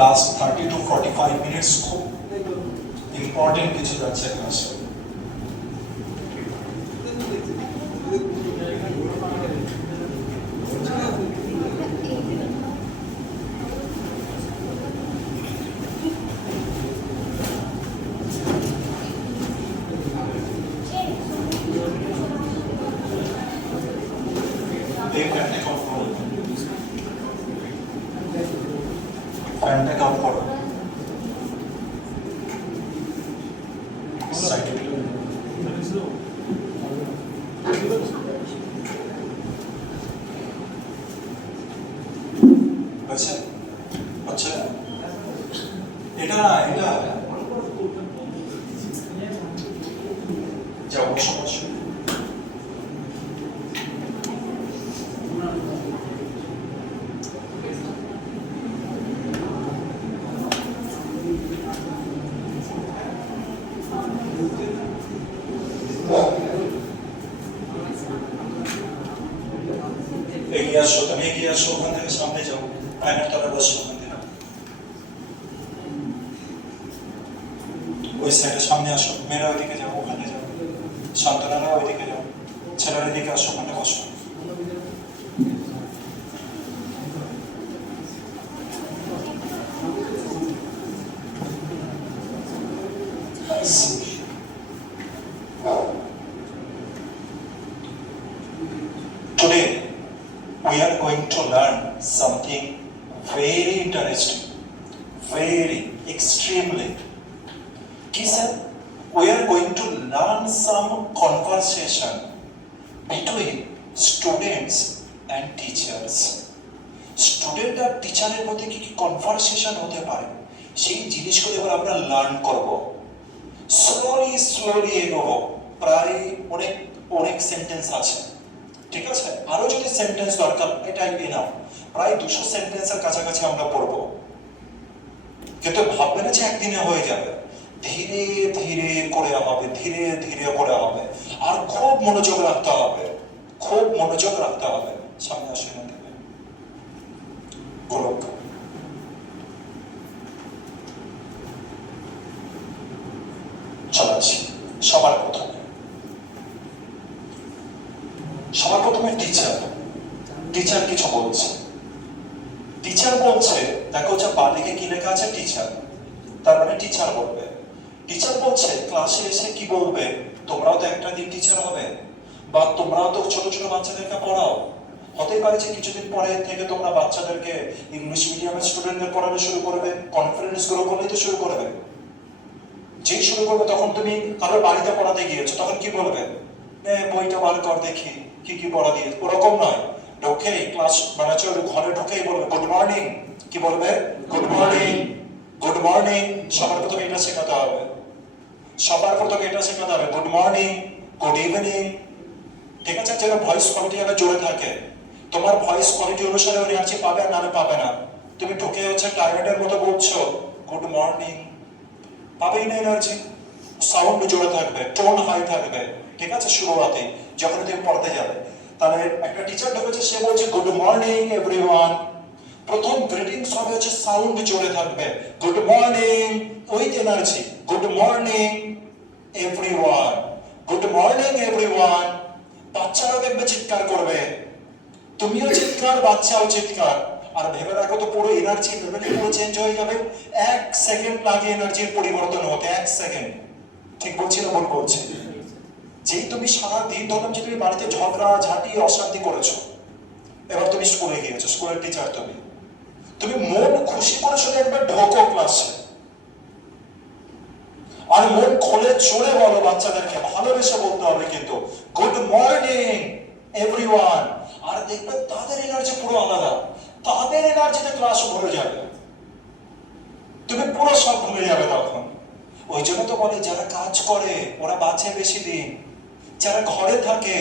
Last 30 to 45 minutes খুব important কিছু যাচ্ছে ক্লাসে। ফ্যানটা অফ করো। আচ্ছা আচ্ছা এটা যাও সমস্যা। এগিয়ে আসো, তুমি এগিয়ে আসো, ওখান থেকে সামনে যাও, আয়নার তলায় বসো, ওখান থেকে ওই সাইডে সামনে আসো, মেয়েরা ওইদিকে যাও, ওখানে যাও, শান্তনারা ওইদিকে যাও, ছেলেরা এদিকে আসো, ওখানে বসো। Today we are going to learn something very interesting, very extremely. Sir, we are going to learn some conversation between students and teachers. Student আর টিচারের মধ্যে কি কি কনভারসেশন হতে পারে সেই জিনিসগুলো এবার আমরা লার্ন করব। স্লোলি এগোবো। প্রায় অনেক সেন্টেন্স আছে, ঠিক আছে? আরো যদি সেন্টেন্স দরকার এটাই এনাফ। প্রায় 200 সেন্টেন্সের কাছাকাছি আমরা পড়বো, কিন্তু ভাববে না যে একদিনে হয়ে যাবে। ধীরে ধীরে করে হবে, ধীরে ধীরে করে হবে, আর খুব মনোযোগ রাখতে হবে, খুব মনোযোগ রাখতে হবে। সামনে আসে না দেবে গোলক। চালাচ্ছি। সবার প্রথমে টিচার কিছু বলছে। টিচার বলছে, দেখো যে বাদিকে কি লেখা আছে টিচার, তার মানে টিচার বলবে। টিচার বলছে ক্লাসে এসে কি বলবে, তোমরাও তো একটা দিন টিচার হবে, বা তোমরাও তো ছোট ছোট বাচ্চাদেরকে পড়াও। হতেই পারে যে কিছুদিন পরে থেকে তোমরা বাচ্চাদেরকে ইংলিশ মিডিয়ামের স্টুডেন্টদের পড়ানো শুরু করবে, কনফারেন্স গ্রো করলেই তো শুরু করবে। যেই শুরু করবে তখন তুমি কারোর বাড়িতে পড়াতে গিয়েছো, তখন কি বলবে, বইটা বার কর দেখি কি কি পড়া দিয়ে। ওরকম নয়, ঢুকেই ক্লাস মানে ঘরে ঢুকেই বলবে গুড মর্নিং। কি বলবে? Good morning. গুড মর্নিং সবার প্রথমে এটা শেখাতে হবে, গুড মর্নিং, গুড ইভিনিং, ঠিক আছে? যেন ভয়েস কোয়ালিটি যেন জোরে থাকে। তোমার ভয়েস কোয়ালিটি অনুসারে এনার্জি পাবে আর নাহলে পাবে না। তুমি ঢুকে টায়ার্ডের মতো বলছো গুড মর্নিং, পাবেই না এনার্জি। সাউন্ড জোরে থাকবে, টোন হাই থাকবে, ঠিক আছে? শুরুতে যখন তুমি পড়তে যাবে, তাহলে একটা টিচার ঢুকেছে, সে বলছে গুড মর্নিং এভরিওয়ান। প্রথম গ্রিটিংস হবে সাউন্ড জোরে থাকবে, good morning with energy, good morning everyone, good morning everyone. বাচ্চারা দেখবে চিৎকার করবে, তুমিও চিৎকার, বাচ্চাও চিৎকার। আর ভেবে রাখো তো পুরো এনার্জি লেভেল পুরো চেঞ্জ হয়ে যাবে। 1 সেকেন্ড লাগে এনার্জির পরিবর্তন হতে, 1 সেকেন্ড। ঠিক বলছি না ভুল বলছি? যেই তুমি সারা দিন ধরলাম যে তুমি বাড়িতে ঝগড়া ঝাঁটি অশান্তি করেছো, এবার তুমি স্কুলে গিয়েছো, স্কুলের টিচার তুমি মন খুশি করে শুধু একবার ঢোকো ক্লাসে, আর মন খুলে জোরে বলো বাচ্চাদেরকে, ভালোবেসে বলতে হবে কিন্তু গুড মর্নিং এভরিওয়ান। আর দেখবে তাদের এনার্জি পুরো আলাদা, তাদের এনার্জিতে ক্লাস ভরে যাবে, তুমি পুরো সব ভুলে যাবে তখন। ওই জন্য তো বলে যারা কাজ করে ওরা বাঁচে বেশি দিন, যারা ঘরে থাকে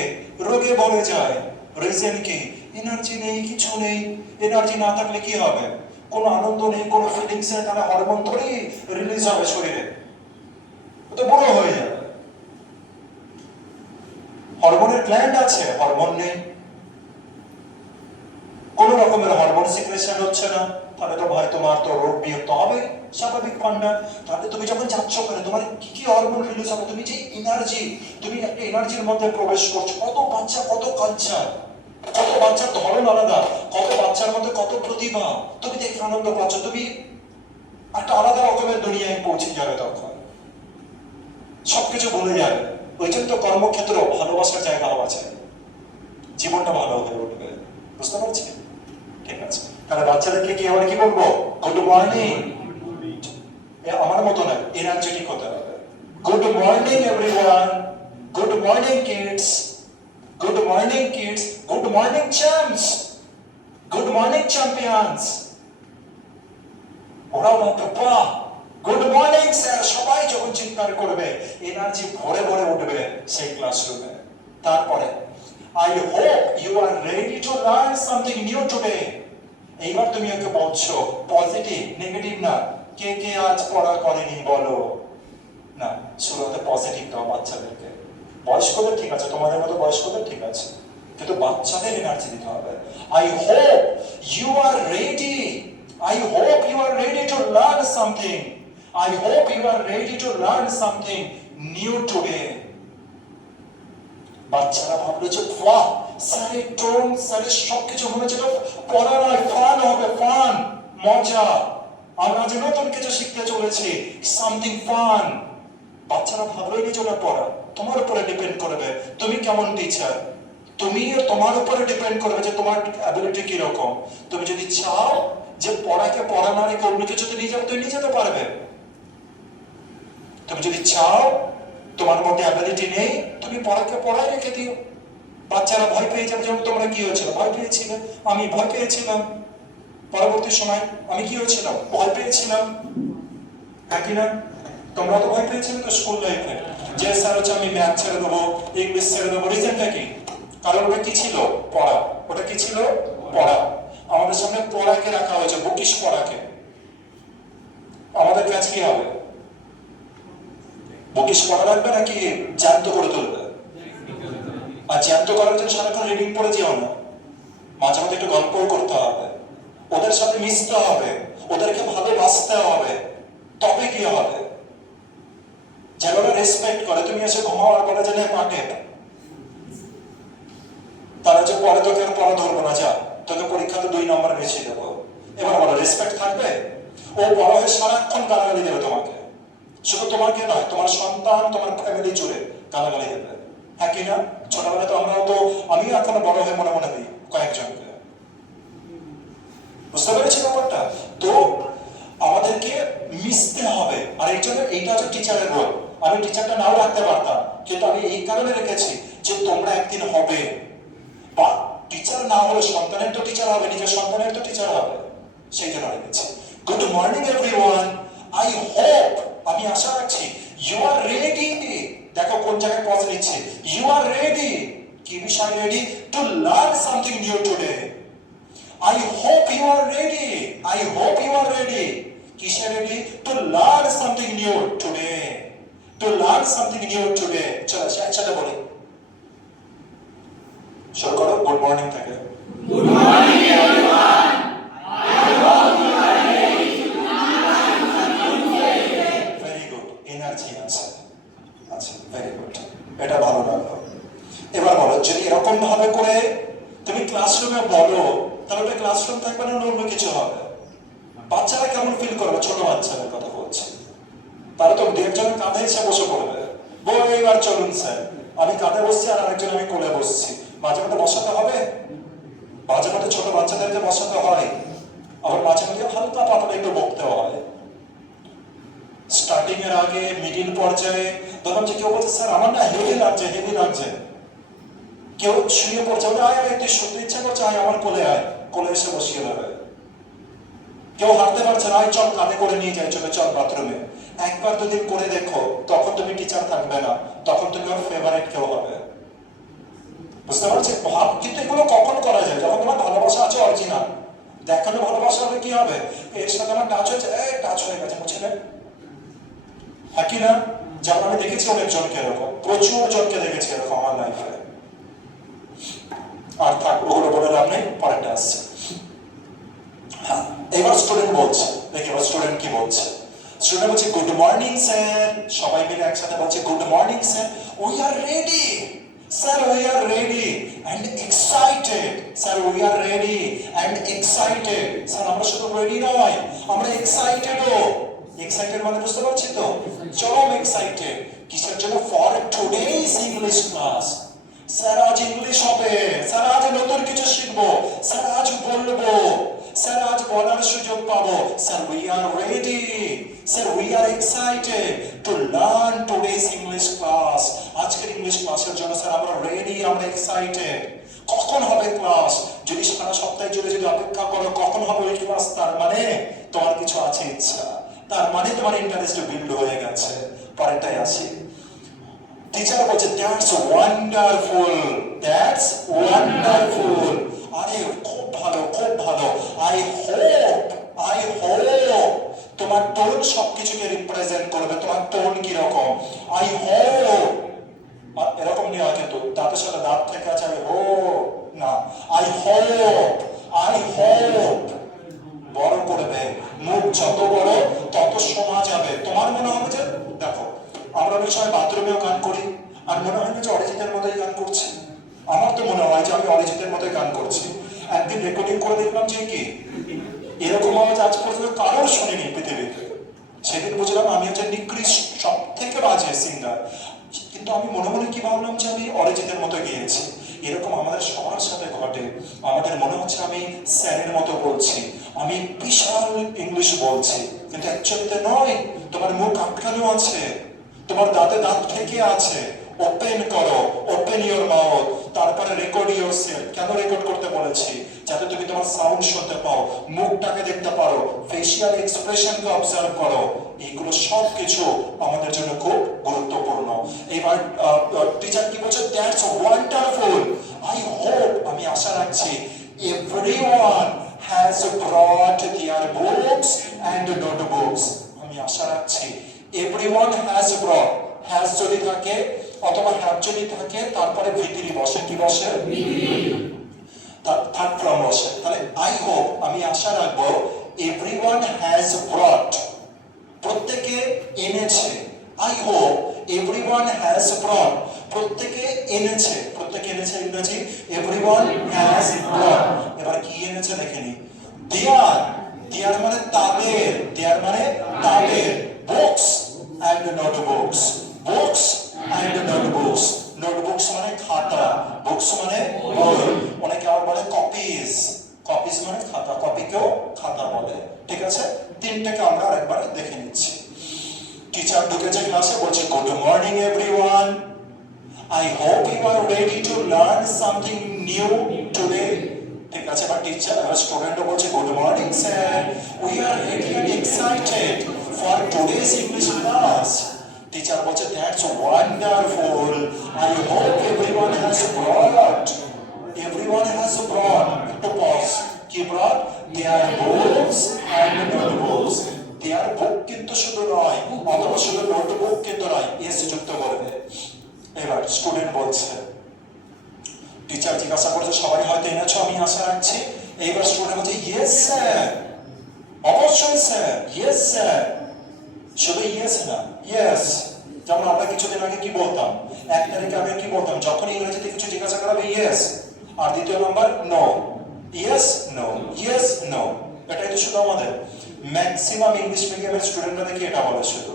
রোগে মরে যায়। রিজন কি? এনার্জি নেই, কিছু নেই। এনার্জি না থাকলে কি হবে? কোনো আনন্দ নেই, কোনো ফিলিংস নেই, তাহলে হরমোন থোড়ি রিলিজ হবে শরীরে, তো বুড়ো হয়ে যাবে। হরমোনের গ্ল্যান্ড আছে, হরমোন নেই, কোন রকমের হরমোন সিক্রেশন হচ্ছে না, তাহলে তো ভাই তোমার তো রোগ বিরক্ত হবে, স্বাভাবিক কান্না। তাহলে তুমি যখন যাচ্ছ করে তোমার কি কি হরমোন রিলিজ হবে, তুমি যে এনার্জি, তুমি একটা এনার্জির মধ্যে প্রবেশ করছো। কত বাচ্চা, কত কালচার, কত বাচ্চার ধরন আলাদা, কত বাচ্চার মধ্যে কত প্রতিভা, তুমি দেখে আনন্দ পাচ্ছ, তুমি একটা আলাদা রকমের দুনিয়ায় পৌঁছে যাবে তখন, সবকিছু ভুলে যাবে। ওই জন্য তো কর্মক্ষেত্র ভালোবাসার জায়গা হওয়া চাই, জীবনটা ভালো হয়ে উঠবে। বুঝতে পারছি? ঠিক আছে, তাহলে বাচ্চাদেরকে কি আবার কি বলবো? Good morning. আমার মতো না, এনার্জেটিক হতে হবে। Good morning everyone, good morning kids, good morning kids, good morning champs, good morning champions. ওরা বাবা গুড মর্নিং স্যার, সবাই যখন চিৎকার করবে এনার্জি ভরে ভরে উঠবে সেই ক্লাসরুমে। তারপরে I hope you are ready to learn something new today. এইবার তুমি ওকে বলছো পজিটিভ, নেগেটিভ না। কে কে আজ পড়া করেনি বলো না, শুরুতে পজিটিভ দাও বাচ্চাদেরকে। বয়স্কদের ঠিক আছে, তোমাদের মতো বয়স্কদের ঠিক আছে, কিন্তু বাচ্চাদের এনার্জি দিতে হবে। I hope you are ready, I hope you are ready to learn something, I hope you are ready to learn something new today. বাচ্চারা ভাবলো যে বাহ, স্যারের টোন, স্যারের সবকিছু মনে হচ্ছে পড়া নয়, ফান হবে, ফান, মজা। আমরা যে নতুন কিছু শিখতে চলেছি, সামথিং ফান। বাচ্চারা ভাবলোই নিজে না পড়া তোমার উপরে ডিপেন্ড করবে তুমি কেমন টিচার, তুমি তোমার উপরে ডিপেন্ড করবে যে তোমার অ্যাবিলিটি কিরকম। তুমি যদি চাও যে পড়াকে পড়া না রেখে অন্য কিছুতে নিয়ে যাবে, তুমি নিয়ে যেতে পারবে। তুমি যদি চাও তোমার মধ্যে অ্যাবিলিটি নেই, তুমি পড়াকে পড়ায় রেখে দিও। বাচ্চারা ভয় পেয়ে যাবে, যেমন তোমরা কি হয়েছিল, ভয় পেয়েছিলে, আমি ভয় পেয়েছিলাম, পরবর্তী সময় আমি কি হয়েছিলাম, ভয় পেয়েছিলাম, হ্যাঁ কি না? তোমরা তো ভয় পেয়েছিলে তো স্কুল লাইফে, যে স্যার হচ্ছে আমি ম্যাথ ছেড়ে দেবো, ইংলিশ ছেড়ে দেবো। রিজনটা কি? কারণ ওটা কি ছিল? পড়া। ওটা কি ছিল? পড়া। আমাদের সামনে পড়াকে রাখা হয়েছে, বুকিশ পড়াকে। আমাদের কাজ কি হবে? বুকিশ পড়া রাখবে নাকি জ্যান্ত করে তুলবে? আর জ্যান্ত করার জন্য সারাক্ষণ রিডিং পড়ে যেও না, মাঝে মাঝে একটু গল্পও করতে হবে, ওদের সাথে মিশতে হবে, ওদেরকে ভালোবাসতে হবে, তবে কি হবে? যেন ওরা রেসপেক্ট করে। তুমি এসে ঘুমাও আর বলে যে মাঠে, তারা যে পরে তোকে আর পড়া ধরবো না, যা তোকে পরীক্ষাতে 2 নম্বর বেশি দেবো। এবার বলো রেসপেক্ট থাকবে? ও বড় হয়ে সারাক্ষণ গালাগালি দেবে তোমাকে, শুধু তোমাকে নয়, তোমার সন্তান, তোমার ফ্যামিলি জুড়ে গালাগালি দেবে, হ্যাঁ কি না? ছোটবেলায় তো আমরাও তো, আমিও এখনো বড় হয়ে মনে মনে দিই কয়েকজনকে। বুঝতে পেরেছি ব্যাপারটা? তো আমাদেরকে মিশতে হবে। আর এই জন্য এইটা হচ্ছে টিচারের রোল। আমি টিচারটা নাও রাখতে পারতাম, কিন্তু আমি এই কারণে রেখেছি যে তোমরা একদিন হবে, বা টিচার না হলে সন্তানের তো টিচার হবে, নিজের সন্তানের তো টিচার হবে, সেই জন্য রেখেছি। Good morning everyone, I hope, আমি আশা রাখছি, ইউ আর রেডি। দেখো কোন জায়গায় পজ নিচ্ছে, ইউ আর রেডি। কি বিষয় ready? To learn something new today. I hope you are ready. I hope you are ready. কিসে ready? To learn something new today. To learn something new today. চলো একসাথে বলি, শুরু করো good morning থেকে। Good morning everyone. I hope you are ready to learn something today. Very good. Energy আছে, আচ্ছা, very good, এটা ভালো লাগলো। এবার বলো, যদি এরকম ভাবে করে তুমি ক্লাসরুমে বলো, তাহলে ওটা ক্লাসরুম থাকবে না, অন্য কিছু হবে। বাচ্চারা কেমন ফিল করবে? ছোট বাচ্চাদের কথা বলছি, তারা তো 1.5 জন কাঁধে এসে বসে পড়বে, বই এবার চলুন স্যার, আমি কাঁধে বসছি আর আরেকজন আমি কোলে বসছি। মাঝে মাঝে বসাতে হবে, মাঝে মাঝে ছোট বাচ্চাদেরকে বসাতে হয়, আবার মাঝে মাঝে হালকা পাতলা একটু বকতে হয়। স্টার্টিং এর আগে, মিডিল পর্যায়ে ধরুন যে কেউ বলছে স্যার আমার না হেভি লাগছে, হেভি লাগছে, কেউ শুয়ে পড়ছে, আয় আয় তুই শুতে ইচ্ছা করছে, আয় আমার কোলে আয়, কোলে এসে বসিয়ে দেবে। কেউ হাঁটতে পারছে না, আয় চল কাঁধে করে নিয়ে যাই, চলে চল বাথরুমে। 1 2 দিন করে দেখো, তখন তুমি টিচার থাকবে না, তখন তুমি ওর ফেভারিট কেউ হবে। বুঝতে পারছি ভাব? কিন্তু এগুলো কখন করা যায়? যখন তোমার ভালোবাসা আছে অরিজিনাল। দেখানো ভালোবাসা হলে কি হবে? এর সাথে আমার টাচ হয়েছে, টাচ হয়ে গেছে, বুঝলে, হ্যাঁ কি না? যেমন আমি দেখেছি অনেক জনকে এরকম, প্রচুর জনকে দেখেছি এরকম আমার লাইফে। আর থাক, ওগুলো বলে লাভ নেই, পরেরটা আসছে। হ্যাঁ, এবার স্টুডেন্ট বলছে, দেখি এবার স্টুডেন্ট কি বলছে। স্টুডেন্ট বলছে গুড মর্নিং স্যার, সবাই মিলে একসাথে বলছে good morning sir, we are ready sir, we are ready and excited sir, we are ready and excited sir, আমরা শুধু রেডি নয়, আমরা এক্সাইটেডও। এক্সাইটেড মানে বুঝতে পারছি তো, চরম এক্সাইটেড। কিসের জন্য? For today's English class. Sir আজ ইংলিশ হবে, স্যার আজ নতুন কিছু শিখবো, স্যার আজ বলবো, স্যার আজ বলার সুযোগ পাবো। Sir we are ready, sir we R excited to learn today's English class. আজকের ইংলিশ ক্লাসের জন্য স্যার আমরা রেডি, আমরা এক্সাইটেড। কখন হবে ক্লাস? যদি সারা সপ্তাহে জুড়ে যদি অপেক্ষা করো কখন হবে ওই ক্লাস, তার মানে তোমার কিছু আছে ইচ্ছা, তার মানে তোমার ইন্টারেস্ট বিল্ড হয়ে গেছে। পরেরটাই আসি। টিচার বলছে দ্যাটস ওয়ান্ডারফুল, দ্যাটস ওয়ান্ডারফুল। আরে খুব ভালো, খুব ভালো। I hope, I hope. তোমার টোন সবকিছুকে রিপ্রেজেন্ট করবে, তোমার টোন কি রকম। আই হোপ, এরকম নেই হয় কিন্তু দাঁতের সাথে দাঁত থেকে আছে, আই হোপ না, আই হোপ, আই হোপ। বড় করবে, মুখ যত বড় তত শোনা যাবে। তোমার মনে হবে যে, দেখো আমরা অনেক সময় বাথরুমেও গান করি, আর মনে হয় না যে অরিজিতের মতোই গান করছি। আমার তো মনে হয় যে আমি অরিজিতের মতোই গান করছি। একদিন রেকর্ডিং করে দেখলাম যে কি এরকম আওয়াজ আজ পর্যন্ত কারোর শুনিনি পৃথিবীতে। সেদিন বুঝলাম আমি হচ্ছে নিকৃষ্ট সব থেকে বাজে সিঙ্গার। কিন্তু আমি মনে মনে কি ভাবলাম যে আমি অরিজিতের মতো গিয়েছি। এরকম আমাদের সবার সাথে ঘটে। আমাদের মনে হচ্ছে আমি স্যারের মতো বলছি, আমি বিশাল ইংলিশ বলছি, কিন্তু অ্যাকচুয়ালিতে নয়। তোমার মুখ আটকানো আছে, তোমার দাঁতে দাঁত ঠেকে আছে। ওপেন করো, ওপেন ইওর মাউথ, তারপরে রেকর্ড ইয়োরসেলফ। কেন রেকর্ড করতে বলেছি? যাতে তুমি তোমার সাউন্ড শুনতে পাও, মুখটাকে দেখতে পারো, ফেশিয়াল এক্সপ্রেশনকে অবজার্ভ করো। এইগুলো সব কিছু আমাদের জন্য খুব গুরুত্বপূর্ণ। এবার টিচার কি বলছে? That's wonderful. আই হোপ, আমি আশা রাখছি, everyone has brought their books and notebooks. আমি আশা রাখছি এভরিওয়ান হ্যাজ ব্রট, হ্যাজ যদি থাকে অথবা হ্যাভ যদি থাকে তারপরে ভিতরি বসে, কি বসে? থার্ড ফর্ম বসে। তাহলে আই হোপ, আমি আশা রাখবো, এভরিওয়ান হ্যাজ ব্রট, প্রত্যেকে এনেছে। আই হোপ এভরিওয়ান হ্যাজ ব্রট, প্রত্যেকে এনেছে। প্রত্যেকে এনেছে ইংরেজি এভরিওয়ান হ্যাজ ব্রট। এবার কি এনেছে দেখে নি। দেয়ার, দেয়ার মানে তাদের, দেয়ার মানে তাদের। Books and notebooks, books and notebooks. Notebooks মানে খাতা, বুকস মানে বই, অনেকে আবার বলে কপিজ। কপিজ মানে খাতা, কপিকেও খাতা বলে। ঠিক আছে, তিনটাকে আমরা আরেকবার দেখে নিচ্ছি। টিচার ঢুকেছে ক্লাসে, বলছে good morning everyone, I hope you are ready to learn something new today. ঠিক আছে, এবার টিচার স্টুডেন্টও বলছে good morning sir, we are ready and excited for today's English class. Teacher বলছে that's wonderful, I hope everyone has brought, everyone has brought. একটু pause, কি brought? Their books and notebooks. Their book কিন্তু শুধু নয়, অথবা শুধু notebook কিন্তু নয়, এস যুক্ত করবে। এবার স্টুডেন্ট বলছে, টিচার জিজ্ঞাসা করছে সবাই হয়তো এনেছো আমি আশা রাখছি। এইবার স্টুডেন্ট বলছে ইয়েস স্যার, অবশ্যই স্যার, ইয়েস স্যার। শুধু ইয়েস না, ইয়েস। যেমন আমরা কিছুদিন আগে কি বলতাম, 1 তারিখে আগে কি বলতাম, যখন ইংরেজিতে কিছু জিজ্ঞাসা করা হবে ইয়েস, আর দ্বিতীয় number no. Yes no, yes no, এটাই তো শুধু আমাদের। ম্যাক্সিমাম ইংলিশ মিডিয়ামের স্টুডেন্টরা দেখি এটা বলে, শুধু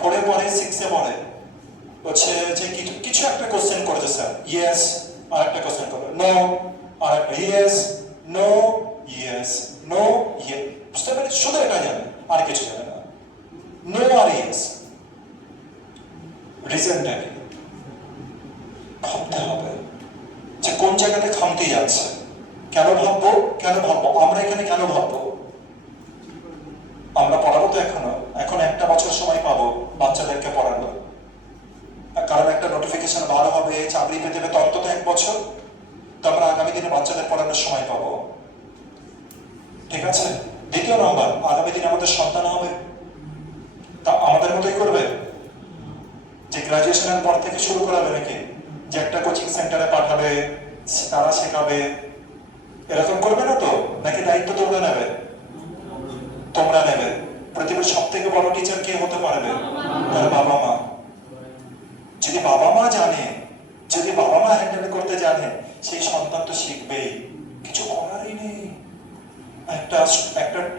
4 এ পড়ে 6 এ পড়ে হচ্ছে যে কিছু একটা কোশ্চেন করেছে স্যার, ইয়েস, আর একটা কোশ্চেন করবে নো, আর একটা yes no, yes no, yes. বুঝতে পেরেছি, শুধু এটা জানে, আর কিছু জানে না। নো আর ইয়েস। রিজনটা কি? ভাবতে হবে যে কোন জায়গাতে খামতি যাচ্ছে। কেন ভাববো, কেন ভাববো, আমরা এখানে কেন ভাববো? আমরা পড়াবো তো এখনো, এখন 1টা বছর সময় পাবো বাচ্চাদেরকে পড়ানো, কারণ একটা নোটিফিকেশন ভালো হবে, চাকরি পেতে হবে, অন্তত 1 বছর। তো আমরা আগামী দিনে বাচ্চাদের পড়ানোর সময় পাবো। ঠিক আছে, দ্বিতীয় নম্বর, আগামী দিনে আমাদের সন্তান হবে, তা আমাদের মতোই করবে যে গ্রাজুয়েশনের পর থেকে শুরু করাবে নাকি, যে একটা কোচিং সেন্টারে পাঠাবে, তারা শেখাবে, এরকম করবে না তো? নাকি দায়িত্ব তোমরা নেবে? পৃথিবীর সব থেকে বড় টিচার কে হতে পারবে? তার বাবা মা। যদি বাবা মা জানে, যদি বাবা মা হ্যান্ডেল করতে জানে, সেই সন্তান তো শিখবেই, কিছু করারই নেই।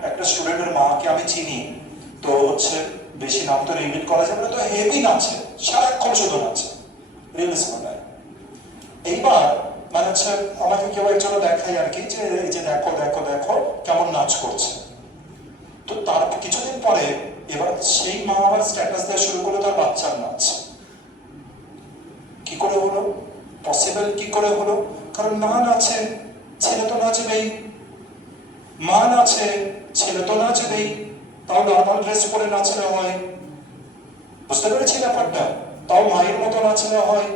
একটা স্টুডেন্টের মাকে আমি চিনি, তো হচ্ছে বেশি নাম তো রিভিল করা যাবে না, তো হেভি নাচে, সারাক্ষণ শুধু নাচে, রিলস বানায়। এইবার মানে হচ্ছে আমাকে কেউ একজন দেখাই আর কি, যে এই যে দেখো দেখো দেখো কেমন নাচ করছে। তো তার কিছুদিন পরে এবার সেই মা আবার স্ট্যাটাস দেওয়া শুরু করলো তার বাচ্চার নাচ। কি করে হলো? পসিবল কি করে হলো? কারণ মা নাচে, ছেলে তো নাচবেই, মা নাচে, ছেলে তো নাচবেই, তাও নর্মাল ড্রেস পরে নাচলে হয়। বুঝতে পেরেছি ব্যাপারটা? তাও মায়ের মতো নাচলে হয়।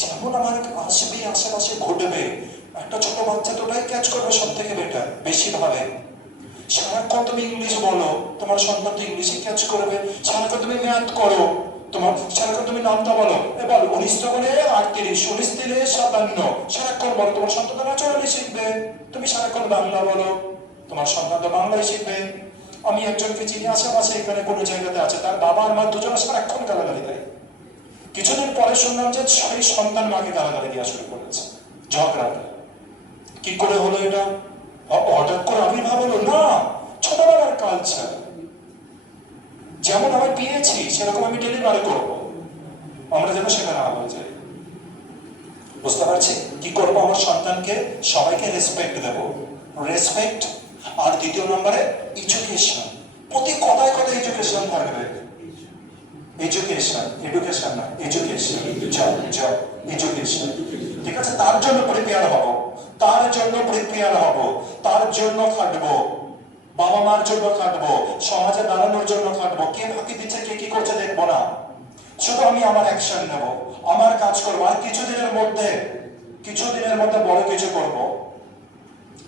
যেমন আমার আসবে আশেপাশে ঘটবে, একটা ছোট বাচ্চা তো ওটাই ক্যাচ করবে সব থেকে বেটার, বেশি ভাবে। সারাক্ষণ তুমি ইংলিশ বলো, তোমার সন্তান তো ইংলিশে ক্যাচ করবে। সারাক্ষণ তুমি ম্যাথ করো, তোমার সারাক্ষণ তুমি নামটা বলো, এবার 19 তো করে 38, 19 দিলে 57, সারাক্ষণ বলো, তোমার সন্তান তো ন্যাচারালি শিখবে। তুমি সারাক্ষণ বাংলা বলো, তোমার সন্তান তো বাংলায় শিখবে। আমি একজনকে চিনি আশেপাশে এখানে কোনো জায়গাতে আছে, তার বাবা আর মা দুজনে সারাক্ষণ গালাগালি দেয়। কিছুদিন পরে শুনলাম যে সেই সন্তান মাকে গালাগালি দেওয়া শুরু করেছে, ঝগড়াটা। কি করে হলো এটা? হঠাৎ করে আবির্ভাব হলো না, ছোটবেলার কালচার। যেমন আমি পেয়েছি সেরকম আমি ডেলিভারি করবো, আমরা যেন সেটা না হয়ে যায়। বুঝতে পারছি? কি করবো? আমার সন্তানকে সবাইকে রেসপেক্ট দেব, রেসপেক্ট। আর দ্বিতীয় নম্বরে এডুকেশন, প্রতি কথায় কথায় এডুকেশন থাকবে। এডুকেশন, এডুকেশন না, এডুকেশন, জব জব, এডুকেশন। ঠিক আছে? তার জন্য প্রিপেয়ার হব, তার জন্য প্রিপেয়ার হব, তার জন্য খাটবো, বাবা মার জন্য খাটবো, সমাজে দাঁড়ানোর জন্য খাটবো। কে ফাঁকি দিচ্ছে, কে কি করছে দেখবো না, শুধু আমি আমার অ্যাকশন নেব, আমার কাজ করবো। আর কিছুদিনের মধ্যে বড় কিছু করব,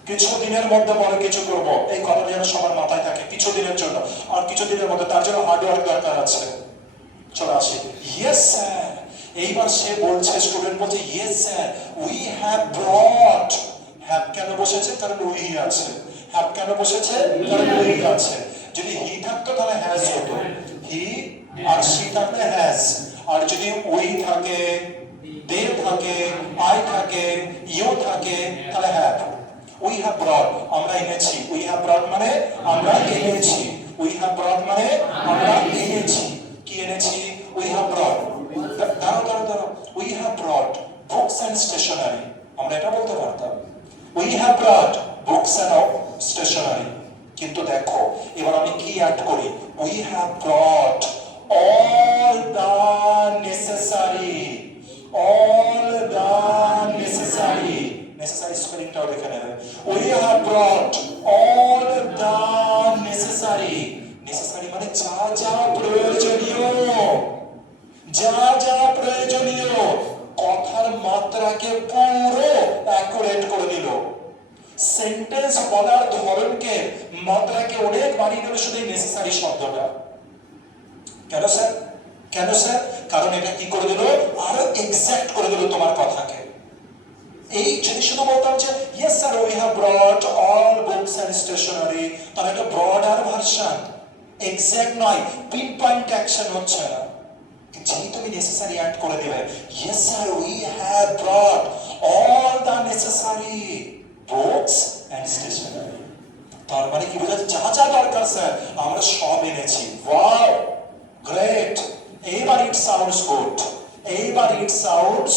কিছুদিনের মধ্যে বড় কিছু করব। এই কথা যেন সবার মাথায় থাকে, কিছুদিনের জন্য। আর কিছুদিনের মধ্যে তার জন্য হার্ডওয়ার্ক দরকার আছে। চলে আসি। Yes sir. এইবার সে বলছে, স্টুডেন্ট বলছে, yes sir, we have ব্রট। Have কেন বসেছে? কারণ উই আছে। হ্যাভ কেন বসেছে? কারণ উই আছে। যদি হি থাকতো তাহলে হ্যাজ হতো, হি আর সি থাকলে হ্যাজ। আর যদি উই থাকে, দে থাকে, আই থাকে, ইউ থাকে, তাহলে হ্যাভ। উই হ্যাভ ব্রট, আমরা এনেছি। উই হ্যাভ ব্রট মানে আমরা এনেছি। উই হ্যাভ ব্রট মানে আমরা এনেছি। কি এনেছি? We have brought. দাঁড়াও, we have brought books and stationery. আমরা এটা বলতে পারতাম, we have brought books and stationery. কিন্তু দেখো এবার আমি কি অ্যাড করি? We have brought all the necessary, all the necessary, necessary স্পেলিংটাও দেখে নেবে। we have brought all the necessary, necessary মানে যা যা প্রয়োজনীয়, যা যা প্রয়োজনীয়। কথার মাত্রাকে পুরো অ্যাকুরেট করে দিল, সেন্টেন্স বলার ধরনকে মাত্রাকে অনেক বাড়িয়ে দিল শুধু নেসেসারি শব্দটা। কেন স্যার? কেন স্যার? কারণ এটা কি করে দিল? আরো এক্সাক্ট করে দিল তোমার কথাকে। এই যদি শুধু বলতাম যে yes sir we have brought all books and stationery, তাহলে এটা ব্রডার ভার্সন, এক্সাক্ট নয়, পিন পয়েন্ট অ্যাকশন হচ্ছে না। যেই তুমি নেসেসারি অ্যাড করে দিবে, yes sir we have brought all the necessary books and stationery. তার মানে কি বোঝাচ্ছে? যা যা দরকার স্যার আমরা সব এনেছি। Wow, great. এইবার ইট সাউন্ডস গুড, এইবার ইট সাউন্ডস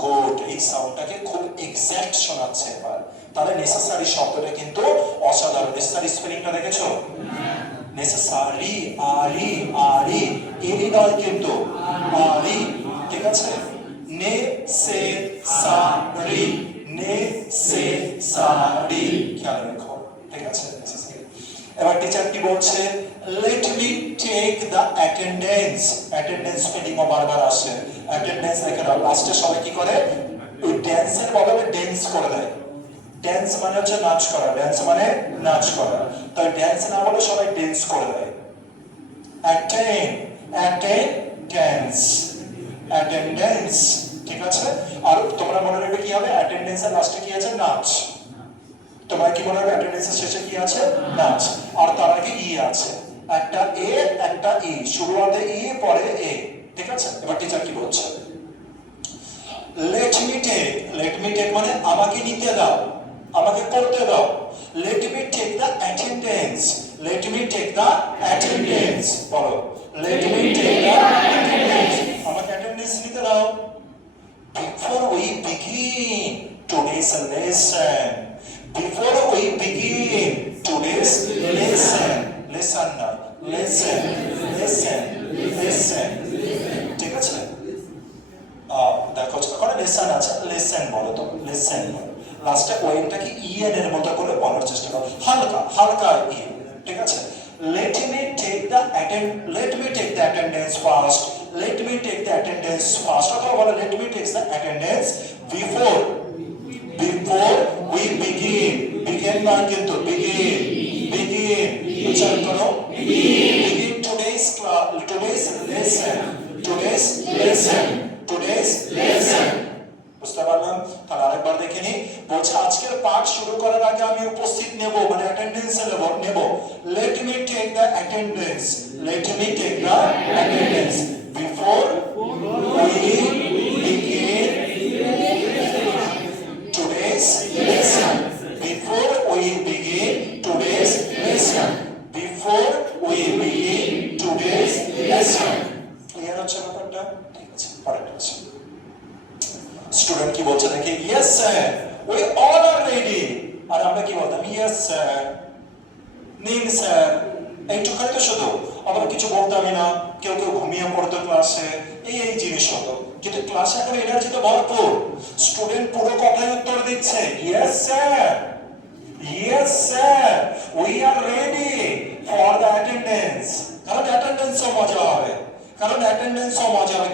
গুড। এই সাউন্ডটাকে খুব এক্সাক্ট শোনাচ্ছে এবার। তাহলে নেসেসারি শব্দটা কিন্তু অসাধারণ। নেসেসারি স্পেলিংটা দেখেছো? নেসেসারি, আরি, আরি, এরি নয় কিন্তু, আরি। ঠিক আছে? নে সে সা রি, নে সে সা রি, খেয়াল রেখো। ঠিক আছে? এবার টিচার কি বলছে? Let me take the attendance. Attendance স্পেলিংও বারবার আসে। অ্যাটেন্ডেন্স দেখে নাও, লাস্টে সবাই কি করে? ওই ড্যান্সের বদলে ডেন্স করে দেয়। ড্যান্স মানে হচ্ছে নাচ করা, ড্যান্স মানে নাচ করা। তাই ড্যান্স না বলে সবাই ডেন্স করে দেয়। অ্যাটেন্ড, অ্যাটেন্ডেন্স, তোমার কি মনে হবে অ্যাটেন্ডেন্সের শেষে কি আছে? না আছে। আর তার আগে ই আছে, একটা এ একটা ই, শুরুতে ই পরে এ, ঠিক আছে? এবার টিচার কি বলছে? লেট মি টেক মানে আমাকে নিতে দাও, আমাকে করতে দাও। Let me take the attendance, let me take the attendance, বলো let me take the attendance, আমাকে অ্যাটেন্ডেন্স নিতে দাও। Before we begin today's lesson, before we begin today's lesson, listen now, listen, listen, listen, ঠিক আছে? দেখো ওখানে lesson আছে, lesson বলো তো, লেসন বলো। লাস্টে ওয়েনটা কি ইএন এর মতো করে বলার চেষ্টা করো, হালকা হালকা ই, ঠিক আছে? Let me take the attendance first. Let me take the attendance first. অথবা বলো let me take the attendance before we begin. Begin না কিন্তু begin. উচ্চারণ করো begin today's lesson. বুঝতে পারলাম? তাহলে আরেকবার দেখে নি। বলছে আজকের পাঠ শুরু করার আগে আমি উপস্থিত নেব, মানে অ্যাটেন্ডেন্স নেব। Let me take the attendance before we begin today's lesson. Before we begin today's lesson. Clear হচ্ছে ব্যাপারটা? ঠিক আছে, পরেরটা আছে। স্টুডেন্ট কি বলছে দেখি, yes sir we all are ready. আর আমরা কি বলতাম, ইয়েস স্যার, নিন স্যার, এইটুখানি তো শুধু, আবার কিছু বলতামই না। কেউ ঘুমিয়ে পড়তো ক্লাসে, এই জিনিস হতো। কিন্তু ক্লাসে এখন এনার্জিতে ভরপুর, স্টুডেন্ট পুরো কথায় উত্তর দিচ্ছে, yes sir we are ready for the attendance. কারণ অ্যাটেন্ডেন্সও মজা হবে,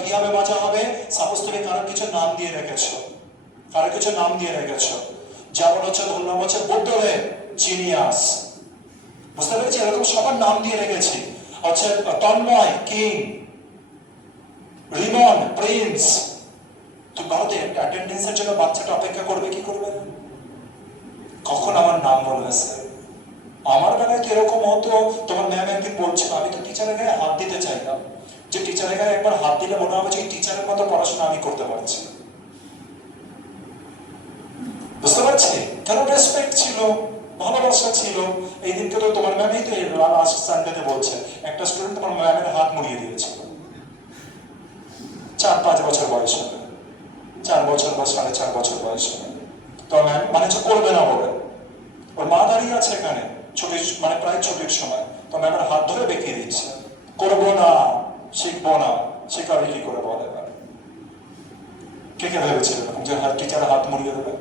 কি হবে মজা হবে? সাপোজ তুমি কারো কিছু নাম দিয়ে রেখেছো, যেমন হচ্ছে ধরলাম হচ্ছে বুদ্ধদেব, জিনিয়াস, বুঝতে পেরেছি? এরকম সবার নাম দিয়ে রেখেছি। হচ্ছে তন্ময়, কিং, রিমন, প্রিন্স। তো ভারতে অ্যাটেন্ডেন্সের জন্য বাচ্চাটা অপেক্ষা করবে, কি করবে? কখন আমার নাম বলবে স্যার? আমার বেলায় তো এরকম হতো, তোমার ম্যাম একদিন বলছিল, আমি তো টিচারের গায়ে হাত দিতে চাইলাম, যে টিচারের গায়ে একবার হাত দিলে মনে হবে যে টিচারের মতো পড়াশোনা আমি করতে পারছি। বুঝতে পারছি? কারণ রেসপেক্ট ছিল, ভালোবাসা ছিল। এই দিনকে তো তোমার ম্যামই তো লাস্ট সানডেতে বলছে, একটা স্টুডেন্ট তোমার ম্যামের হাত মুড়িয়ে দিয়েছিল, 4-5 বছর বয়স হবে, 4 বছর বা 4.5 বছর বয়স হবে। তো ম্যাম মানে করবে না বলে, ওর মা দাঁড়িয়ে আছে এখানে, মানে প্রায় ছুটির সময়, তো ম্যামের হাত ধরে বেঁকিয়ে দিচ্ছে, করবো না, শিখবো না। শিখাবে কি করে বলে? কে ভেবেছিল যে টিচারের হাত মুড়িয়ে দেবে?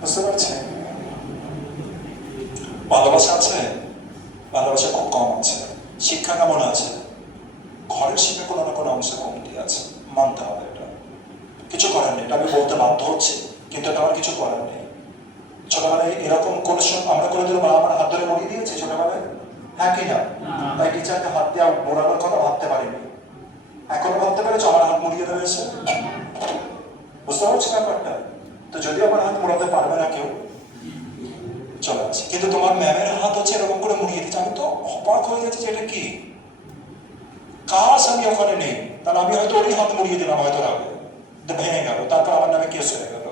বুঝতে পারছি? ভালোবাসা আছে, ভালোবাসা খুব কম আছে। শিক্ষা কেমন আছে? ঘরের শিক্ষা কোনো না কোনো অংশে কমতি আছে, মানতে হবে এটা, কিছু করার নেই। এটা আমি বলতে বাধ্য হচ্ছি, কিন্তু এটা আমার কিছু করার নেই। ছোটবেলায় এরকম কোন আমরা কোনোদিন মা আমার হাত ধরে মুড়িয়ে দিয়েছি ছোটবেলায়? হ্যাঁ কি না? তাই টিচারকে হাত দেওয়া মোড়ানোর কথা ভাবতে পারিনি। এখনো ভাবতে পেরেছো আমার হাত মুড়িয়ে দেবে এসে? বুঝতে পারছি ব্যাপারটা? তো যদি আমার হাত মোড়াতে পারবে না কেউ, চলে আসে। কিন্তু তোমার ম্যামের হাত হচ্ছে এরকম করে মুড়িয়ে দিচ্ছে, আমি তো অবাক হয়ে যাচ্ছি যে এটা কি। কাজ আমি ওখানে নেই, তাহলে আমি হয়তো ওরই হাত মুড়িয়ে দিলাম, হয়তো রাখবে, ভেঙে গেল, তারপর আমার নামে কেস হয়ে গেল।